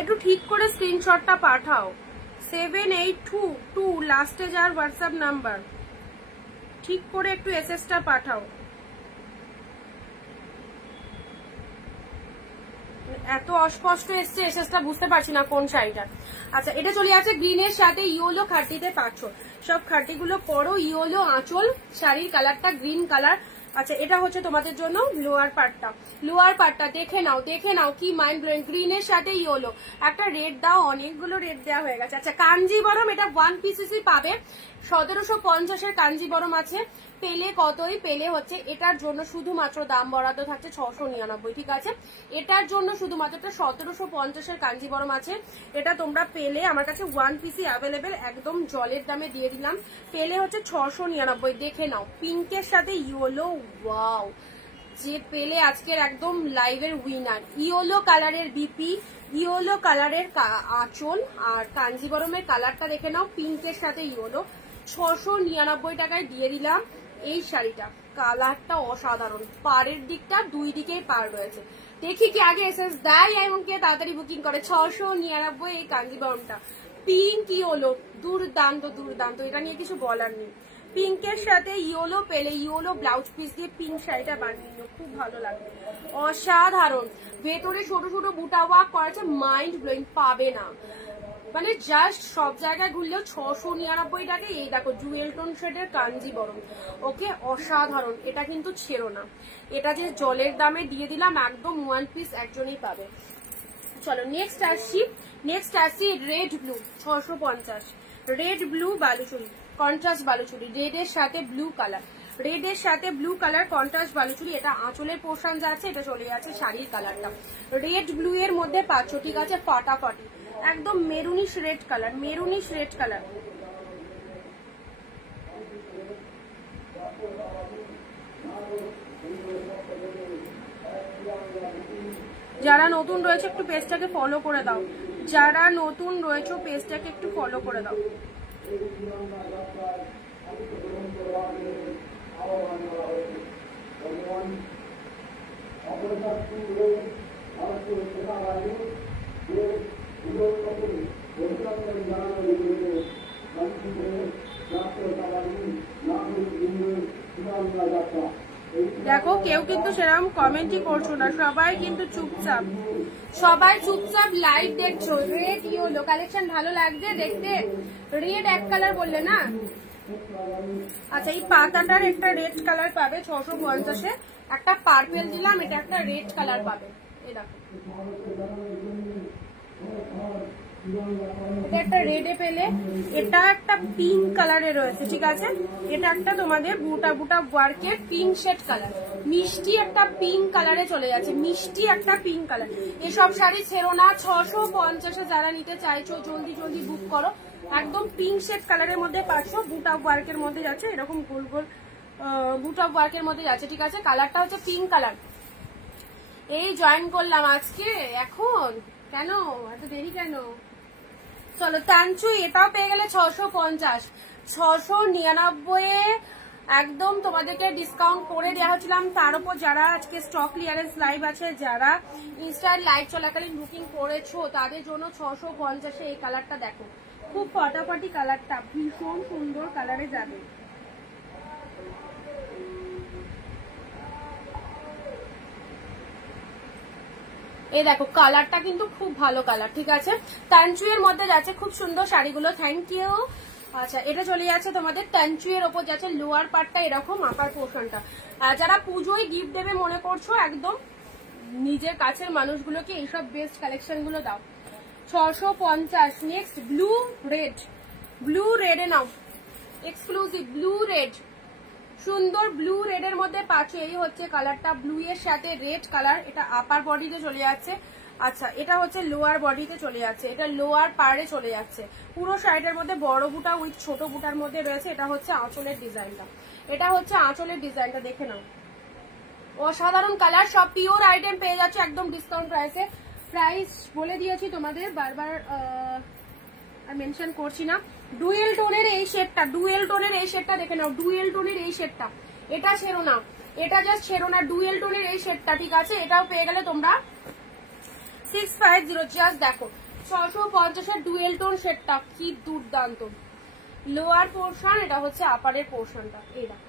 একটু ঠিক করে স্ক্রিনশটটা পাঠাও। 7822 লাস্টে যার হোয়াটসঅ্যাপ নাম্বার। ঠিক করে একটু এসএসটা পাঠাও। এত অস্পষ্ট এসছে এসএসটা, বুঝতে পারছি না কোন শাড়িটা। আচ্ছা, এটা চলে যাচ্ছে গ্রিনের সাথে ইয়েলো খাটিতে পাচ্ছ। সব খাটিগুলো পরো, ইয়েলো আঁচল, শাড়ির কালারটা গ্রিন কালার। আচ্ছা, এটা হচ্ছে তোমাদের জন্য লোয়ার পার্টটা। লোয়ার পার্টটা দেখে নাও, দেখে নাও কি মাইন্ড ব্লোয়িং, গ্রিনের সাথে ইয়েলো। একটা রেড দাও, অনেকগুলো রেড দেওয়া হয়ে গেছে। আচ্ছা, কাঞ্জিবরম, এটা 1 পিসেসই পাবে। 1750 কাঞ্জিবরম আছে। পেলে কতই পেলে হচ্ছে এটার জন্য শুধুমাত্র দাম বরাদ্দ থাকছে 699, ঠিক আছে? এটার জন্য শুধুমাত্র 1750 কাঞ্জিবরম আছে। এটা তোমরা পেলে, আমার কাছে 1 পিসই অ্যাভেলেবেল, একদম জলের দামে দিয়ে দিলাম। পেলে হচ্ছে 699। দেখে নাও পিঙ্কের সাথে ইয়েলো, ওয়াও, যে পেলে আজকের একদম লাইভের উইনার। ইয়েলো কালারের বিপি, ইয়েলো কালারের আঁচল, আর কাঞ্জিবরমের কালারটা দেখে নাও, পিঙ্কের সাথে ইয়েলো। 699 টাকায় দিয়ে দিলাম এই শাড়িটা। কালারটা অসাধারণ, পাড়ের দিকটা 2 দিকেই পাড় রয়েছে। দেখি কি আগে এসএস দেয় এবং কে তাড়াতাড়ি বুকিং করে। 699 এই কাঞ্জিবরমটা, পিঙ্ক ইয়েলো, দুর্দান্ত দুর্দান্ত, এটা নিয়ে কিছু বলার নেই। পিঙ্কের সাথে ইয়েলো পেলে, ইয়েলো ব্লাউজ পিস দিয়ে পিঙ্ক শাড়িটা বানিয়ে নিও, খুব ভালো লাগবে, অসাধারণ। ভেতরে ছোট ছোট বুটা ওয়ার্ক করেছে, মাইন্ড ব্লোয়িং, পাবে না মানে জাস্ট সব জায়গায় ঘুরলেও 699 টাকায়। এই দেখো জুয়েল টোন শেডের কাঞ্জিবরম, ওকে, অসাধারণ। এটা কিন্তু ছেড়ো না, এটা যে জলের দামে দিয়ে দিলাম, একদম 1 পিস একজনই পাবে। চলো নেক্সট আসছি, নেক্সট আসছি red blue 650, red blue Baluchari, contrast Baluchari, red এর সাথে ব্লু কালার, রেড এর সাথে ব্লু কালার কন্ট্রাস্ট বালুচুরি। এটা আঁচলের পোর্শন যাচ্ছে, এটা চলে যাচ্ছে শাড়ির কালারটা। রেড ব্লু এর মধ্যে পাচ্ছ, ঠিক আছে, ফাটাফাটি একদম maroonish red colour, maroonish red colour. যারা নতুন রয়েছে একটু পেজটাকে ফলো করে দাও, যারা নতুন রয়েছে পেজটাকে একটু ফলো করে দাও। দেখো কেউ কিন্তু সেরকম কমেন্টই করছো না, সবাই কিন্তু চুপচাপ, সবাই চুপচাপ লাইভ দেখছো। রেড ইয়েলো কালেকশন ভালো লাগছে দেখতে, রেড এক কালার বললে না। আচ্ছা, এই পাতাটার একটা রেড কালার পাবে 650-এ, একটা পার্পেল দিলাম, এটা একটা রেড কালার পাবে। এই দেখো এটা একটা রেডে পেলে, এটা একটা পিঙ্ক কালারে রয়েছে, ঠিক আছে? এটা একটা তোমাদের বুটা বুটা ওয়ার্কের পিঙ্ক শেড কালার, মিষ্টি একটা পিঙ্ক কালারে চলে যাচ্ছে, মিষ্টি একটা পিঙ্ক কালার। এসব শাড়ি ছেড়ো না, 650-এ যারা নিতে চাইছো জলদি জলদি বুক করো। একদম পিঙ্ক শেড কালারের মধ্যে পাচ্ছ, বুটা ওয়ার্কের মধ্যে যাচ্ছে, এরকম গোল গোল বুটা ওয়ার্কের মধ্যে যাচ্ছে, ঠিক আছে? কালারটা হচ্ছে পিঙ্ক কালার। এই জয়েন করলাম আজকে, এখন কেন এত দেরি কেন? চলো তানচু, এটাও পেয়ে গেলে 650, 699 একদম তোমাদেরকে ডিসকাউন্ট করে দেওয়া হচ্ছিলাম। তার উপর যারা আজকে স্টক ক্লিয়ারেন্স লাইভ আছে, যারা ইনস্টার লাইভ চলাকালীন বুকিং করেছো তাদের জন্য 650-এ এই কালারটা দেখো, খুব ফাটাফাটি কালারটা, ভীষণ সুন্দর কালারে যাবে। এই দেখো কালারটা কিন্তু খুব ভালো কালার, ঠিক আছে? তানচুয়ের মধ্যে যাচ্ছে, খুব সুন্দর শাড়িগুলো, থ্যাংক ইউ। আচ্ছা, এটা চলে যাচ্ছে তোমাদের তানচুয়ের ওপর যাচ্ছে, লোয়ার পার্টটা এরকম, আপার পোর্শনটা। আর যারা পুজোয় গিফট দেবে মনে করছো, একদম নিজের কাছের মানুষগুলোকে এইসব বেস্ট কালেকশন গুলো দাও। 650। নেক্সট ব্লু রেড, ব্লু রেডে নাও, এক্সক্লুসিভ ব্লু রেড, সুন্দর ব্লু রেড এর মধ্যে পাচ্ছ। এই হচ্ছে কালারটা, ব্লু এর সাথে রেড কালার, এটা আপার বডিতে চলে যাচ্ছে। আচ্ছা, এটা হচ্ছে লোয়ার বডিতে চলে যাচ্ছে, এটা লোয়ার পাড়ে চলে যাচ্ছে। পুরো শাড়িটার মধ্যে বড় বুটা উইথ ছোট বুটার মধ্যে রয়েছে। এটা হচ্ছে আঁচলের ডিজাইনটা, এটা হচ্ছে আঁচলের ডিজাইনটা, দেখে নাও, অসাধারণ কালার। সব পিওর আইটেম পেয়ে যাচ্ছে একদম ডিসকাউন্ট প্রাইসে। প্রাইস বলে দিয়েছি তোমাদের, বারবার আর মেনশন করছি না। ডুয়েল টোনের এই শেডটা, ডুয়েল টোনের এই শেডটা দেখে নাও, ডুয়েল টোনের এই শেডটা, এটা ছেড়ো না, এটা জাস্ট ছেড়ো না, ডুয়েল টোনের এই শেডটা, ঠিক আছে? এটাও পেয়ে গেলে তোমরা 650। জাস্ট দেখো 650-এর ডুয়েল টোন শেডটা কি দুর্দান্ত। লোয়ার পোর্শন, এটা হচ্ছে আপারের পোর্শনটা, এই দেখো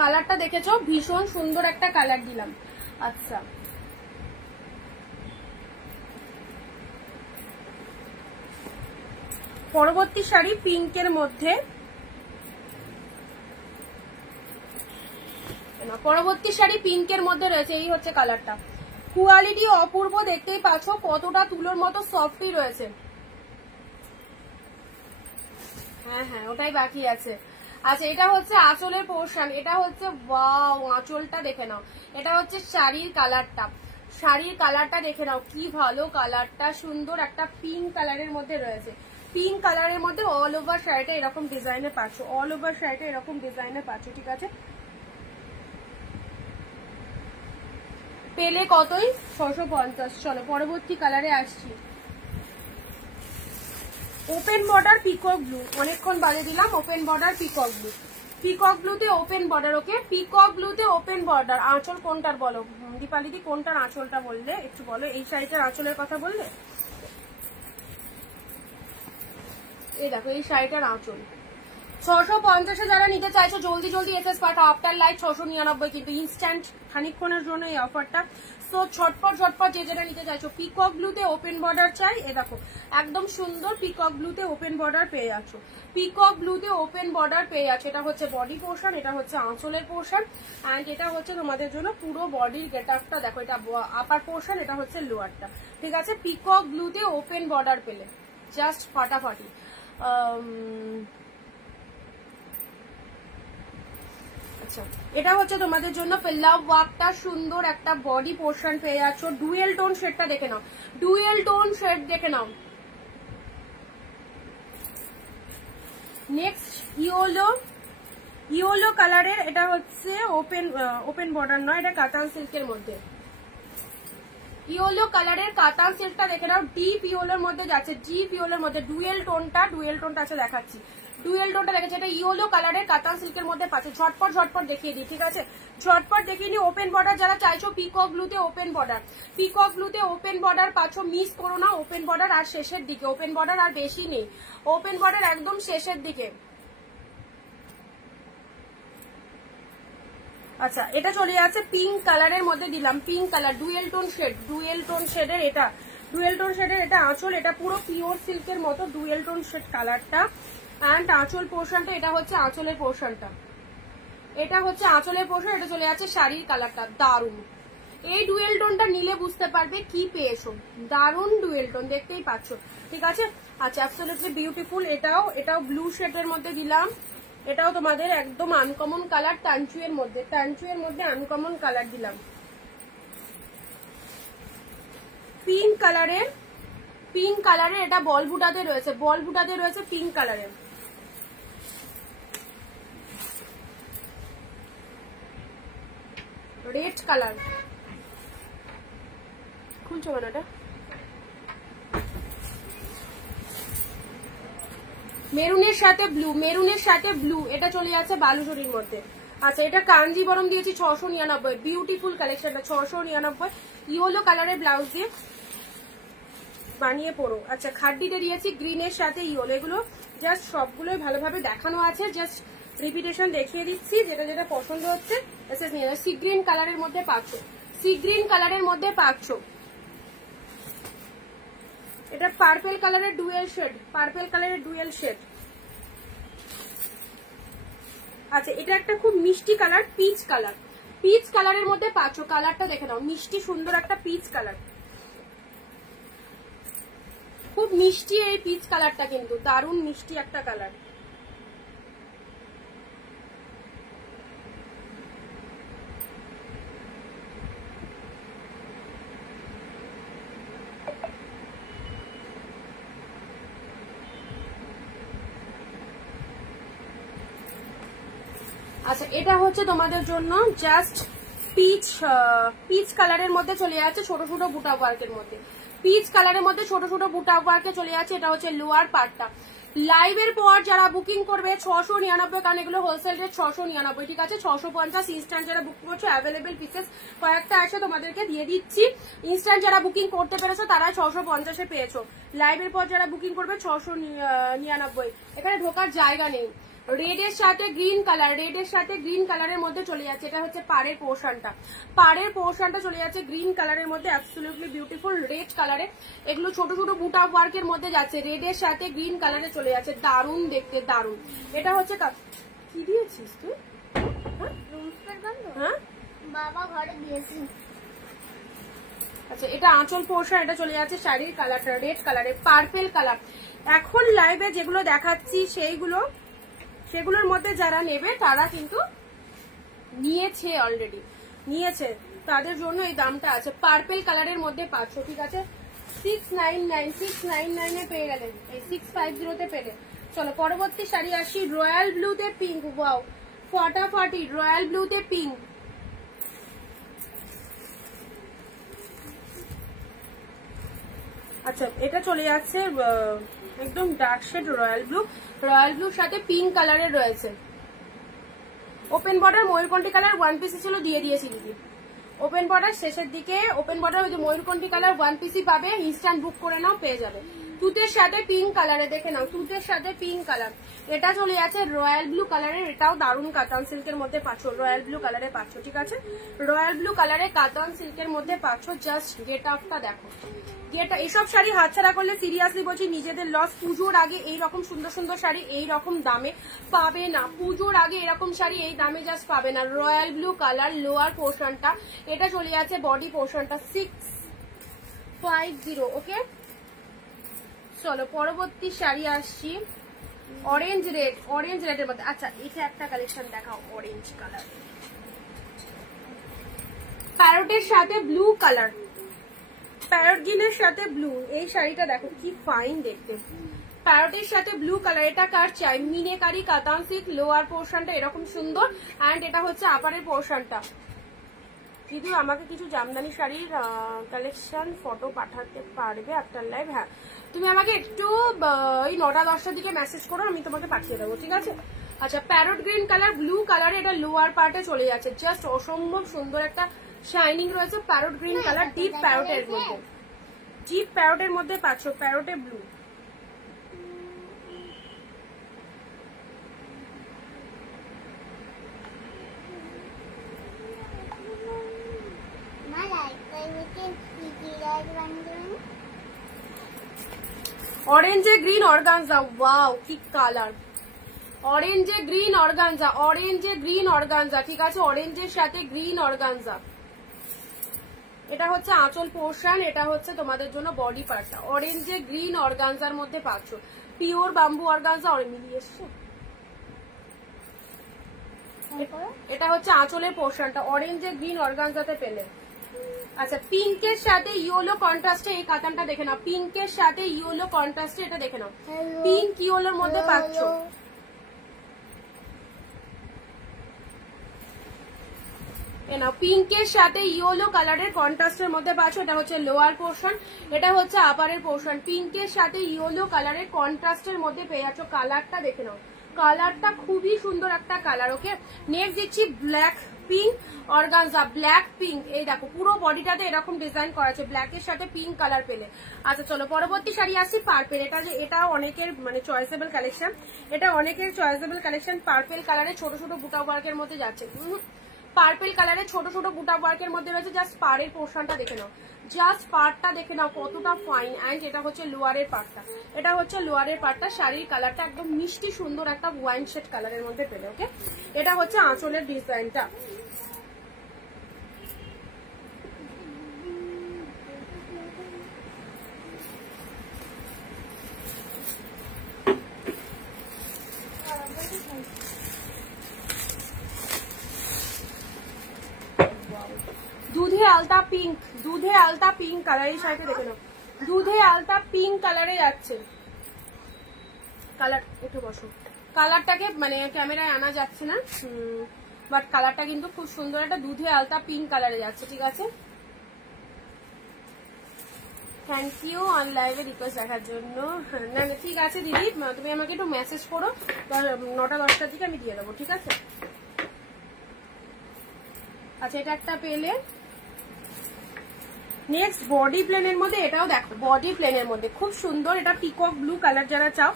কালারটা দেখেছো, ভীষণ সুন্দর একটা কালার দিলাম। আচ্ছা, পরবর্তী শাড়ি পিঙ্কের মধ্যে, পরবর্তী শাড়ি পিঙ্কের মধ্যে রয়েছে। এই হচ্ছে কালারটা, কোয়ালিটি অপূর্ব, দেখতেই পাচ্ছ কতটা তুলোর মতো সফটই রয়েছে। হ্যাঁ হ্যাঁ, ওটাই বাকি আছে। আচ্ছা, এটা হচ্ছে আঁচলের পোর্শন, এটা হচ্ছে ওয়াও, আঁচলটা দেখে নাও। এটা হচ্ছে শাড়ির কালারটা, শাড়ির কালারটা দেখে নাও, কি ভালো কালারটা, সুন্দর একটা পিঙ্ক কালারের মধ্যে রয়েছে। পিঙ্ক কালারের মধ্যে অল ওভার শাড়িটা এরকম ডিজাইনে পাচ্ছ, অল ওভার শাড়িটা এরকম ডিজাইনে পাচ্ছ, ঠিক আছে। পেলে কতই? 650। চলো পরবর্তী কালারে আসছি। ওপেন বর্ডার পিকক ব্লু, অনেকক্ষণ বাজে দিলাম। Open border peacock blue, peacock ব্লুতে ওপেন বর্ডার। ওকে, পিকক ব্লুতে ওপেন বর্ডার। আঁচল কোনটার বলো দীপালিদি, কোনটার আঁচলটা বললে একটু বলো, এই শাড়িটার আঁচলের কথা বললে। এই দেখো, এই শাড়িটার আঁচল। 650-এ যারা নিতে চাইছো জলদি জলদি এসএস পাঠাও। আফটার লাইভ 699, কিন্তু ইনস্ট্যান্ট খানিকক্ষণের জন্য এই অফারটা। সো ঝটপট ঝটপট যে যেটা নিতে চাইছো। পিকক ব্লুতে ওপেন বর্ডার চাই, এ দেখো একদম সুন্দর পিকক ব্লুতে ওপেন বর্ডার পেয়ে যাচ্ছ, পিকক ব্লুতে ওপেন বর্ডার পেয়ে যাচ্ছে। এটা হচ্ছে বডি পোর্শন, এটা হচ্ছে আঁচলের পোর্শন, অ্যান্ড এটা হচ্ছে তোমাদের জন্য পুরো বডির গেট আপটা। দেখো, এটা আপার পোর্শন, এটা হচ্ছে লোয়ারটা, ঠিক আছে। পিকক ব্লুতে ওপেন বর্ডার পেলে জাস্ট ফাটাফাটি। আচ্ছা, এটা হচ্ছে তোমাদের জন্য লাভ ওয়ার্কটা, সুন্দর একটা বডি পোর্শন পেয়ে যাচ্ছ। ডুয়েল টোন শেডটা দেখে নাও, ডুয়েল টোন শেড দেখে নাও। নেক্সট ইয়েলো, ইয়েলো কালারের, এটা হচ্ছে ওপেন বর্ডার নয়, এটা কাতান সিল্কের মধ্যে। ইয়েলো কালারের কাতান সিল্কটা দেখে নাও, ডিপ ইয়েলোর মধ্যে যাচ্ছে, ডিপ ইয়েলোর মধ্যে ডুয়েল টোনটা আছে দেখাচ্ছি, ডুয়েল টোনটা দেখেছে। এটা ইয়েলো কালারের কাতান সিল্কের মধ্যে পাচ্ছে। ঝটপট ঝটপট দেখিয়ে দিই, ঠিক আছে, ঝটপট দেখিয়ে নিই। ওপেন বর্ডার যারা চাইছো, পিকক ব্লুতে ওপেন বর্ডার, পিকক ব্লুতে ওপেন বর্ডার পাচ্ছ, মিস করো না। ওপেন বর্ডার আর শেষের দিকে, ওপেন বর্ডার আর বেশি নেই, ওপেন বর্ডার একদম শেষের দিকে। আচ্ছা, এটা চলে যাচ্ছে পিঙ্ক কালারের মধ্যে দিলাম, pink colour, dual tone shade, dual tone শেডের এটা, ডুয়েল টোন শেডের এটা আঁচল। এটা পুরো পিওর সিল্কের মতো ডুয়েল টোন শেড কালারটা, অ্যান্ড আঁচল পোর্শনটা, এটা হচ্ছে আঁচলের পোর্শনটা, এটা হচ্ছে আঁচলের পোর্শন। এটা চলে যাচ্ছে শাড়ির কালারটা, দারুন। এই ডুয়েল টোনটা নিলে বুঝতে পারবে কি পেয়েছো, দারুন ডুয়েল টোন, দেখতেই পাচ্ছ, ঠিক আছে। আচ্ছা, অ্যাবসলিউটলি বিউটিফুল। এটাও ব্লু শেডের মধ্যে দিলাম, এটাও তোমাদের একদম আনকমন কালার, টানচুয়ের মধ্যে, টানচুয়ের মধ্যে আনকমন কালার দিলাম। পিঙ্ক কালারের, পিঙ্ক কালারের, এটা বল বুটাতে রয়েছে, বল বুটাতে রয়েছে পিঙ্ক কালারের। রেড কালার, খুলছো কেন এটা? মেরুনের সাথে ব্লু, মেরুনের সাথে ব্লু, এটা চলে যাচ্ছে বালুচরির মধ্যে। আচ্ছা, এটা কাঞ্জিবরম দিয়েছি 699, বিউটিফুল কালেকশনটা 699। ইয়েলো কালারের ব্লাউজ দিয়ে বানিয়ে পড়ো। আচ্ছা, খাড্ডিতে দিয়েছি গ্রিনের সাথে ইয়েলো, এগুলো জাস্ট সবগুলোই ভালোভাবে দেখানো আছে, জাস্ট রিপিটেশন দেখিয়ে দিচ্ছি, যেটা যেটা পছন্দ হচ্ছে এসএস নিয়ে যাও। সি গ্রিন কালারের মধ্যে পাচ্ছ, সি গ্রিন কালারের মধ্যে পাচ্ছ। এটা পার্পেল কালারের ডুয়েল শেড, পার্পেল কালারের ডুয়েল শেড। আচ্ছা, এটা একটা খুব মিষ্টি কালার, পিচ কালার, পিচ কালারের মধ্যে পাচ্ছ। কালারটা দেখে নাও, মিষ্টি সুন্দর একটা পিচ কালার, খুব মিষ্টি এই পিচ কালারটা, কিন্তু দারুণ মিষ্টি একটা কালার। আচ্ছা, এটা হচ্ছে তোমাদের জন্য জাস্ট পিচ কালারের মধ্যে চলে যাচ্ছে, ছোট ছোট বুটা ওয়ার্কের মধ্যে, পিচ কালারের মধ্যে ছোট ছোট বুটা ওয়ার্কে চলে যাচ্ছে। এটা হচ্ছে লোয়ার পার্টটা। লাইভের পর যারা বুকিং করবে 699, কারণ এগুলো হোলসেল রেট 699, ঠিক আছে। 650 ইনস্ট্যান্ট যারা বুক করছো, অ্যাভেলেবেল পিসেস কয়েকটা আছে, তোমাদেরকে দিয়ে দিচ্ছি। ইনস্ট্যান্ট যারা বুকিং করতে পেরেছো তারা 650-এ পেয়েছো। লাইভের পর যারা বুকিং করবে 699, এখানে ঢোকার জায়গা নেই। রেড এর সাথে গ্রিন কালার, রেড এর সাথে গ্রিন কালারের মধ্যে চলে যাচ্ছে। এটা হচ্ছে পাড়ের পোর্শনটা, পাড়ের পোর্শনটা চলে যাচ্ছে গ্রিন কালারের মধ্যে, অ্যাবসলিউটলি বিউটিফুল রেড কালারে। এগুলো ছোট ছোট বুটা ওয়ার্কের মধ্যে যাচ্ছে, রেড এর সাথে গ্রিন কালারে চলে যাচ্ছে, দারুন দেখতে, দারুন। এটা হচ্ছে কি দিয়েছিস তুই? হ্যাঁ বাবা ঘরে দিয়েছি। আচ্ছা, এটা আঁচল পোর্শন, এটা চলে যাচ্ছে শাড়ির কালারটা রেড কালারে, পার্পেল কালার। এখন লাইভে যেগুলো দেখাচ্ছি সেগুলোর মধ্যে যারা নেবে তারা কিন্তু নিয়েছে, অলরেডি নিয়েছে, তাদের জন্য এই দামটা আছে। পার্পেল কালারের মধ্যে পাচ্ছ, ঠিক আছে? 699 পেয়ে গেলেন, এই 650 পেলে। চলো পরবর্তী শাড়ি আসি, রয়্যাল ব্লুতে পিঙ্ক। ওয়াও, ফটাফটি রয়্যাল ব্লুতে পিঙ্ক। আচ্ছা, এটা চলে যাচ্ছে একদম dark shade royal blue, royal ব্লুর সাথে পিঙ্ক কালারের রয়েছে। ওপেন বর্ডার ময়ূরকণ্ঠী কালার ওয়ান পিসি ছিল, দিয়ে দিয়েছি দিদি। ওপেন বর্ডার শেষের দিকে ওপেন বর্ডার ওই যে ময়ূরকণ্ঠী কালার ওয়ান পিসি পাবে, ইনস্ট্যান্ট বুক করে নাও, পেয়ে যাবে। তুতের সাথে পিঙ্ক কালারে, দেখে নাও, তুতের সাথে পিঙ্ক কালার। এটা চলে যাচ্ছে রয়্যাল ব্লু কালারের, এটাও দারুন কাতান সিল্কের মধ্যে পাচ্ছ, রয়্যাল ব্লু কালারে পাচ্ছ, ঠিক আছে? রয়্যাল ব্লু কালারে কাতান সিল্কের মধ্যে পাচ্ছ। জাস্ট গেট আপটা দেখো, গেটা। এইসব শাড়ি হাতছাড়া করলে সিরিয়াসলি বলছি নিজেদের লস। পুজোর আগে এইরকম সুন্দর সুন্দর শাড়ি এইরকম দামে পাবে না, পুজোর আগে এরকম শাড়ি এই দামে জাস্ট পাবে না। রয়্যাল ব্লু কালার লোয়ার পোর্শনটা, এটা চলে যাচ্ছে বডি পোর্শনটা 650। ওকে, চলো পরবর্তী শাড়ি আসছি, অরেঞ্জ রেড, অরেঞ্জ রেডের মধ্যে। আচ্ছা, এটা একটা কালেকশন দেখাও, অরেঞ্জ কালার, প্যারোটের সাথে ব্লু কালার, প্যারট গ্রিনের সাথে ব্লু। এই শাড়িটা দেখো কি ফাইন দেখতে, প্যারটের সাথে ব্লু কালার। এটা কার চাই? মিনেকারি কাতান সিল্ক, লোয়ার পোর্শনটা এরকম সুন্দর, অ্যান্ড এটা হচ্ছে আপারের পোর্শনটা। কিন্তু আমাকে কিছু জামদানি শাড়ির কালেকশন ফটো পাঠাতে পারবে আপনার লাইভ? হ্যাঁ, তুমি আমাকে একটু এই 9টা-10টার দিকে মেসেজ করো, আমি তোমাকে পাঠিয়ে দেবো, ঠিক আছে? আচ্ছা, প্যারট গ্রিন কালার ব্লু কালারে, এটা লোয়ার পার্টে চলে যাচ্ছে, জাস্ট অসম্ভব সুন্দর একটা শাইনিং রয়েছে। প্যারট গ্রিন কালার, ডিপ প্যারটের মধ্যে, ডিপ প্যারটের মধ্যে পাচ্ছ, প্যারটে ব্লু। অরেঞ্জে গ্রিন অর্গানজা, ওয়াও কি কালার, অরেঞ্জে গ্রিন অর্গানজা, অরেঞ্জে গ্রিন অর্গানজা, ঠিক আছে? অরেঞ্জের সাথে গ্রিন অর্গানজা। এটা হচ্ছে আঁচল পোর্শন, এটা হচ্ছে তোমাদের জন্য বডি পার্টটা। অরেঞ্জে গ্রিন অর্গানজার মধ্যে পাচ্ছ, পিওর বাম্বু অর্গানজা। মিলিয়ে এসছে, এটা হচ্ছে আঁচলের পোর্শনটা, অরেঞ্জে গ্রিন অর্গানজাতে পেলে। আচ্ছা, পিঙ্কের সাথে ইয়েলো কন্ট্রাস্টে এই কাতানটা দেখে নাও, পিঙ্কের সাথে ইয়েলো কন্ট্রাস্টে এটা দেখে নাও, পিঙ্ক ইয়েলোর মধ্যে পাচ্ছ। পিঙ্কের সাথে ইয়েলো কালারের কন্ট্রাস্টের মধ্যে পাচ্ছ। এটা হচ্ছে লোয়ার পোর্শন, এটা হচ্ছে আপারের পোর্শন। পিঙ্কের সাথে ইয়েলো কালারের কন্ট্রাস্টের মধ্যে পেয়ে যাচ্ছ। কালারটা দেখে নাও, কালারটা খুবই সুন্দর একটা কালার। ওকে, নেক্সট দিচ্ছি black pink organza, black pink. এই দেখো পুরো বডিটাতে এরকম ডিজাইন করা আছে, ব্ল্যাকের সাথে পিঙ্ক কালার পেলে। আচ্ছা চলো পরবর্তী শাড়ি আসছি, পার্পেল। এটা অনেকের মানে চয়েসেবল কালেকশন, এটা অনেকের চয়েসেবল কালেকশন। পার্পেল কালারে ছোট ছোট বুটা ওয়ার্কের মধ্যে যাচ্ছে, পার্পেল কালারে ছোট ছোট বুটা ওয়ার্কের মধ্যে রয়েছে। জাস্ট পাড়ের পোর্শনটা দেখে নাও, জাস্ট পার্টটা দেখে নাও কতটা ফাইন। অ্যান্ড এটা হচ্ছে লোয়ারের পার্টটা, এটা হচ্ছে লোয়ারের পার্টটা। শাড়ির কালারটা একদম মিষ্টি সুন্দর একটা ওয়াইন শেড কালারের মধ্যে পেলে। ওকে, এটা হচ্ছে আঁচলের ডিজাইনটা। দুধে আলতা পিঙ্ক, দুধে আলতা পিঙ্ক কালার। এই শাড়িটা দেখে নাও, দুধে আলতা পিঙ্ক কালারে যাচ্ছে। কালার একটু বসো, কালারটাকে মানে ক্যামেরায় আনা যাচ্ছে না, বাট কালারটা কিন্তু খুব সুন্দর একটা দুধে আলতা পিঙ্ক কালারে যাচ্ছে। ঠিক আছে, থ্যাংক ইউ অন লাইভে রিকোয়েস্ট দেখার জন্য। না না ঠিক আছে দিদি, তুমি আমাকে একটু মেসেজ করো, 9টা-10টার দিকে আমি দিয়ে দেবো। ঠিক আছে, আচ্ছা এটা একটা পেলে। নেক্সট বডি প্লেনের মধ্যে, এটাও দেখো বডি প্লেনের মধ্যে খুব সুন্দর। এটা পিকক ব্লু কালার, যারা চাও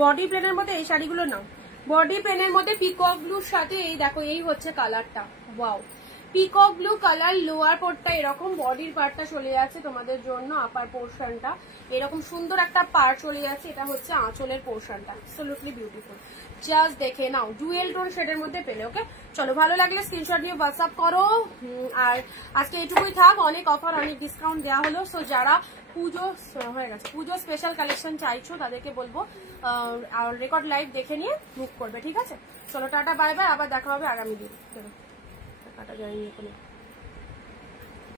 বডি প্লেনের মধ্যে এই শাড়িগুলো নাও। বডি পেনের মধ্যে পিকক ব্লুর সাথে এই দেখো এই হচ্ছে কালারটা, wow peacock blue colour. Lower পোর্টটা এরকম, বডির পার্টটা চলে যাচ্ছে তোমাদের জন্য, আপার পোর্শনটা এরকম সুন্দর একটা পার্ট চলে যাচ্ছে, এটা হচ্ছে আঁচলের পোর্শনটা, অ্যাবসলিউটলি বিউটিফুল। জাস্ট দেখে নাও, ডুয়েল টোন শেডের মধ্যে পেলে। ওকে চলো, ভালো লাগলে স্ক্রিনশট নিয়ে হোয়াটসঅ্যাপ করো। আর আজকে এইটুকুই থাক, অনেক অফার অনেক ডিসকাউন্ট দেওয়া হলো। সো যারা পুজো হয়ে গেছে, পুজো স্পেশাল কালেকশন চাইছো তাদেরকে বলবো রেকর্ড লাইভ দেখে নিয়ে বুক করবে, ঠিক আছে? চলো টাটা বাই বাই, আবার দেখা হবে আগামী দিন। টাটা, যাইনি এখানে।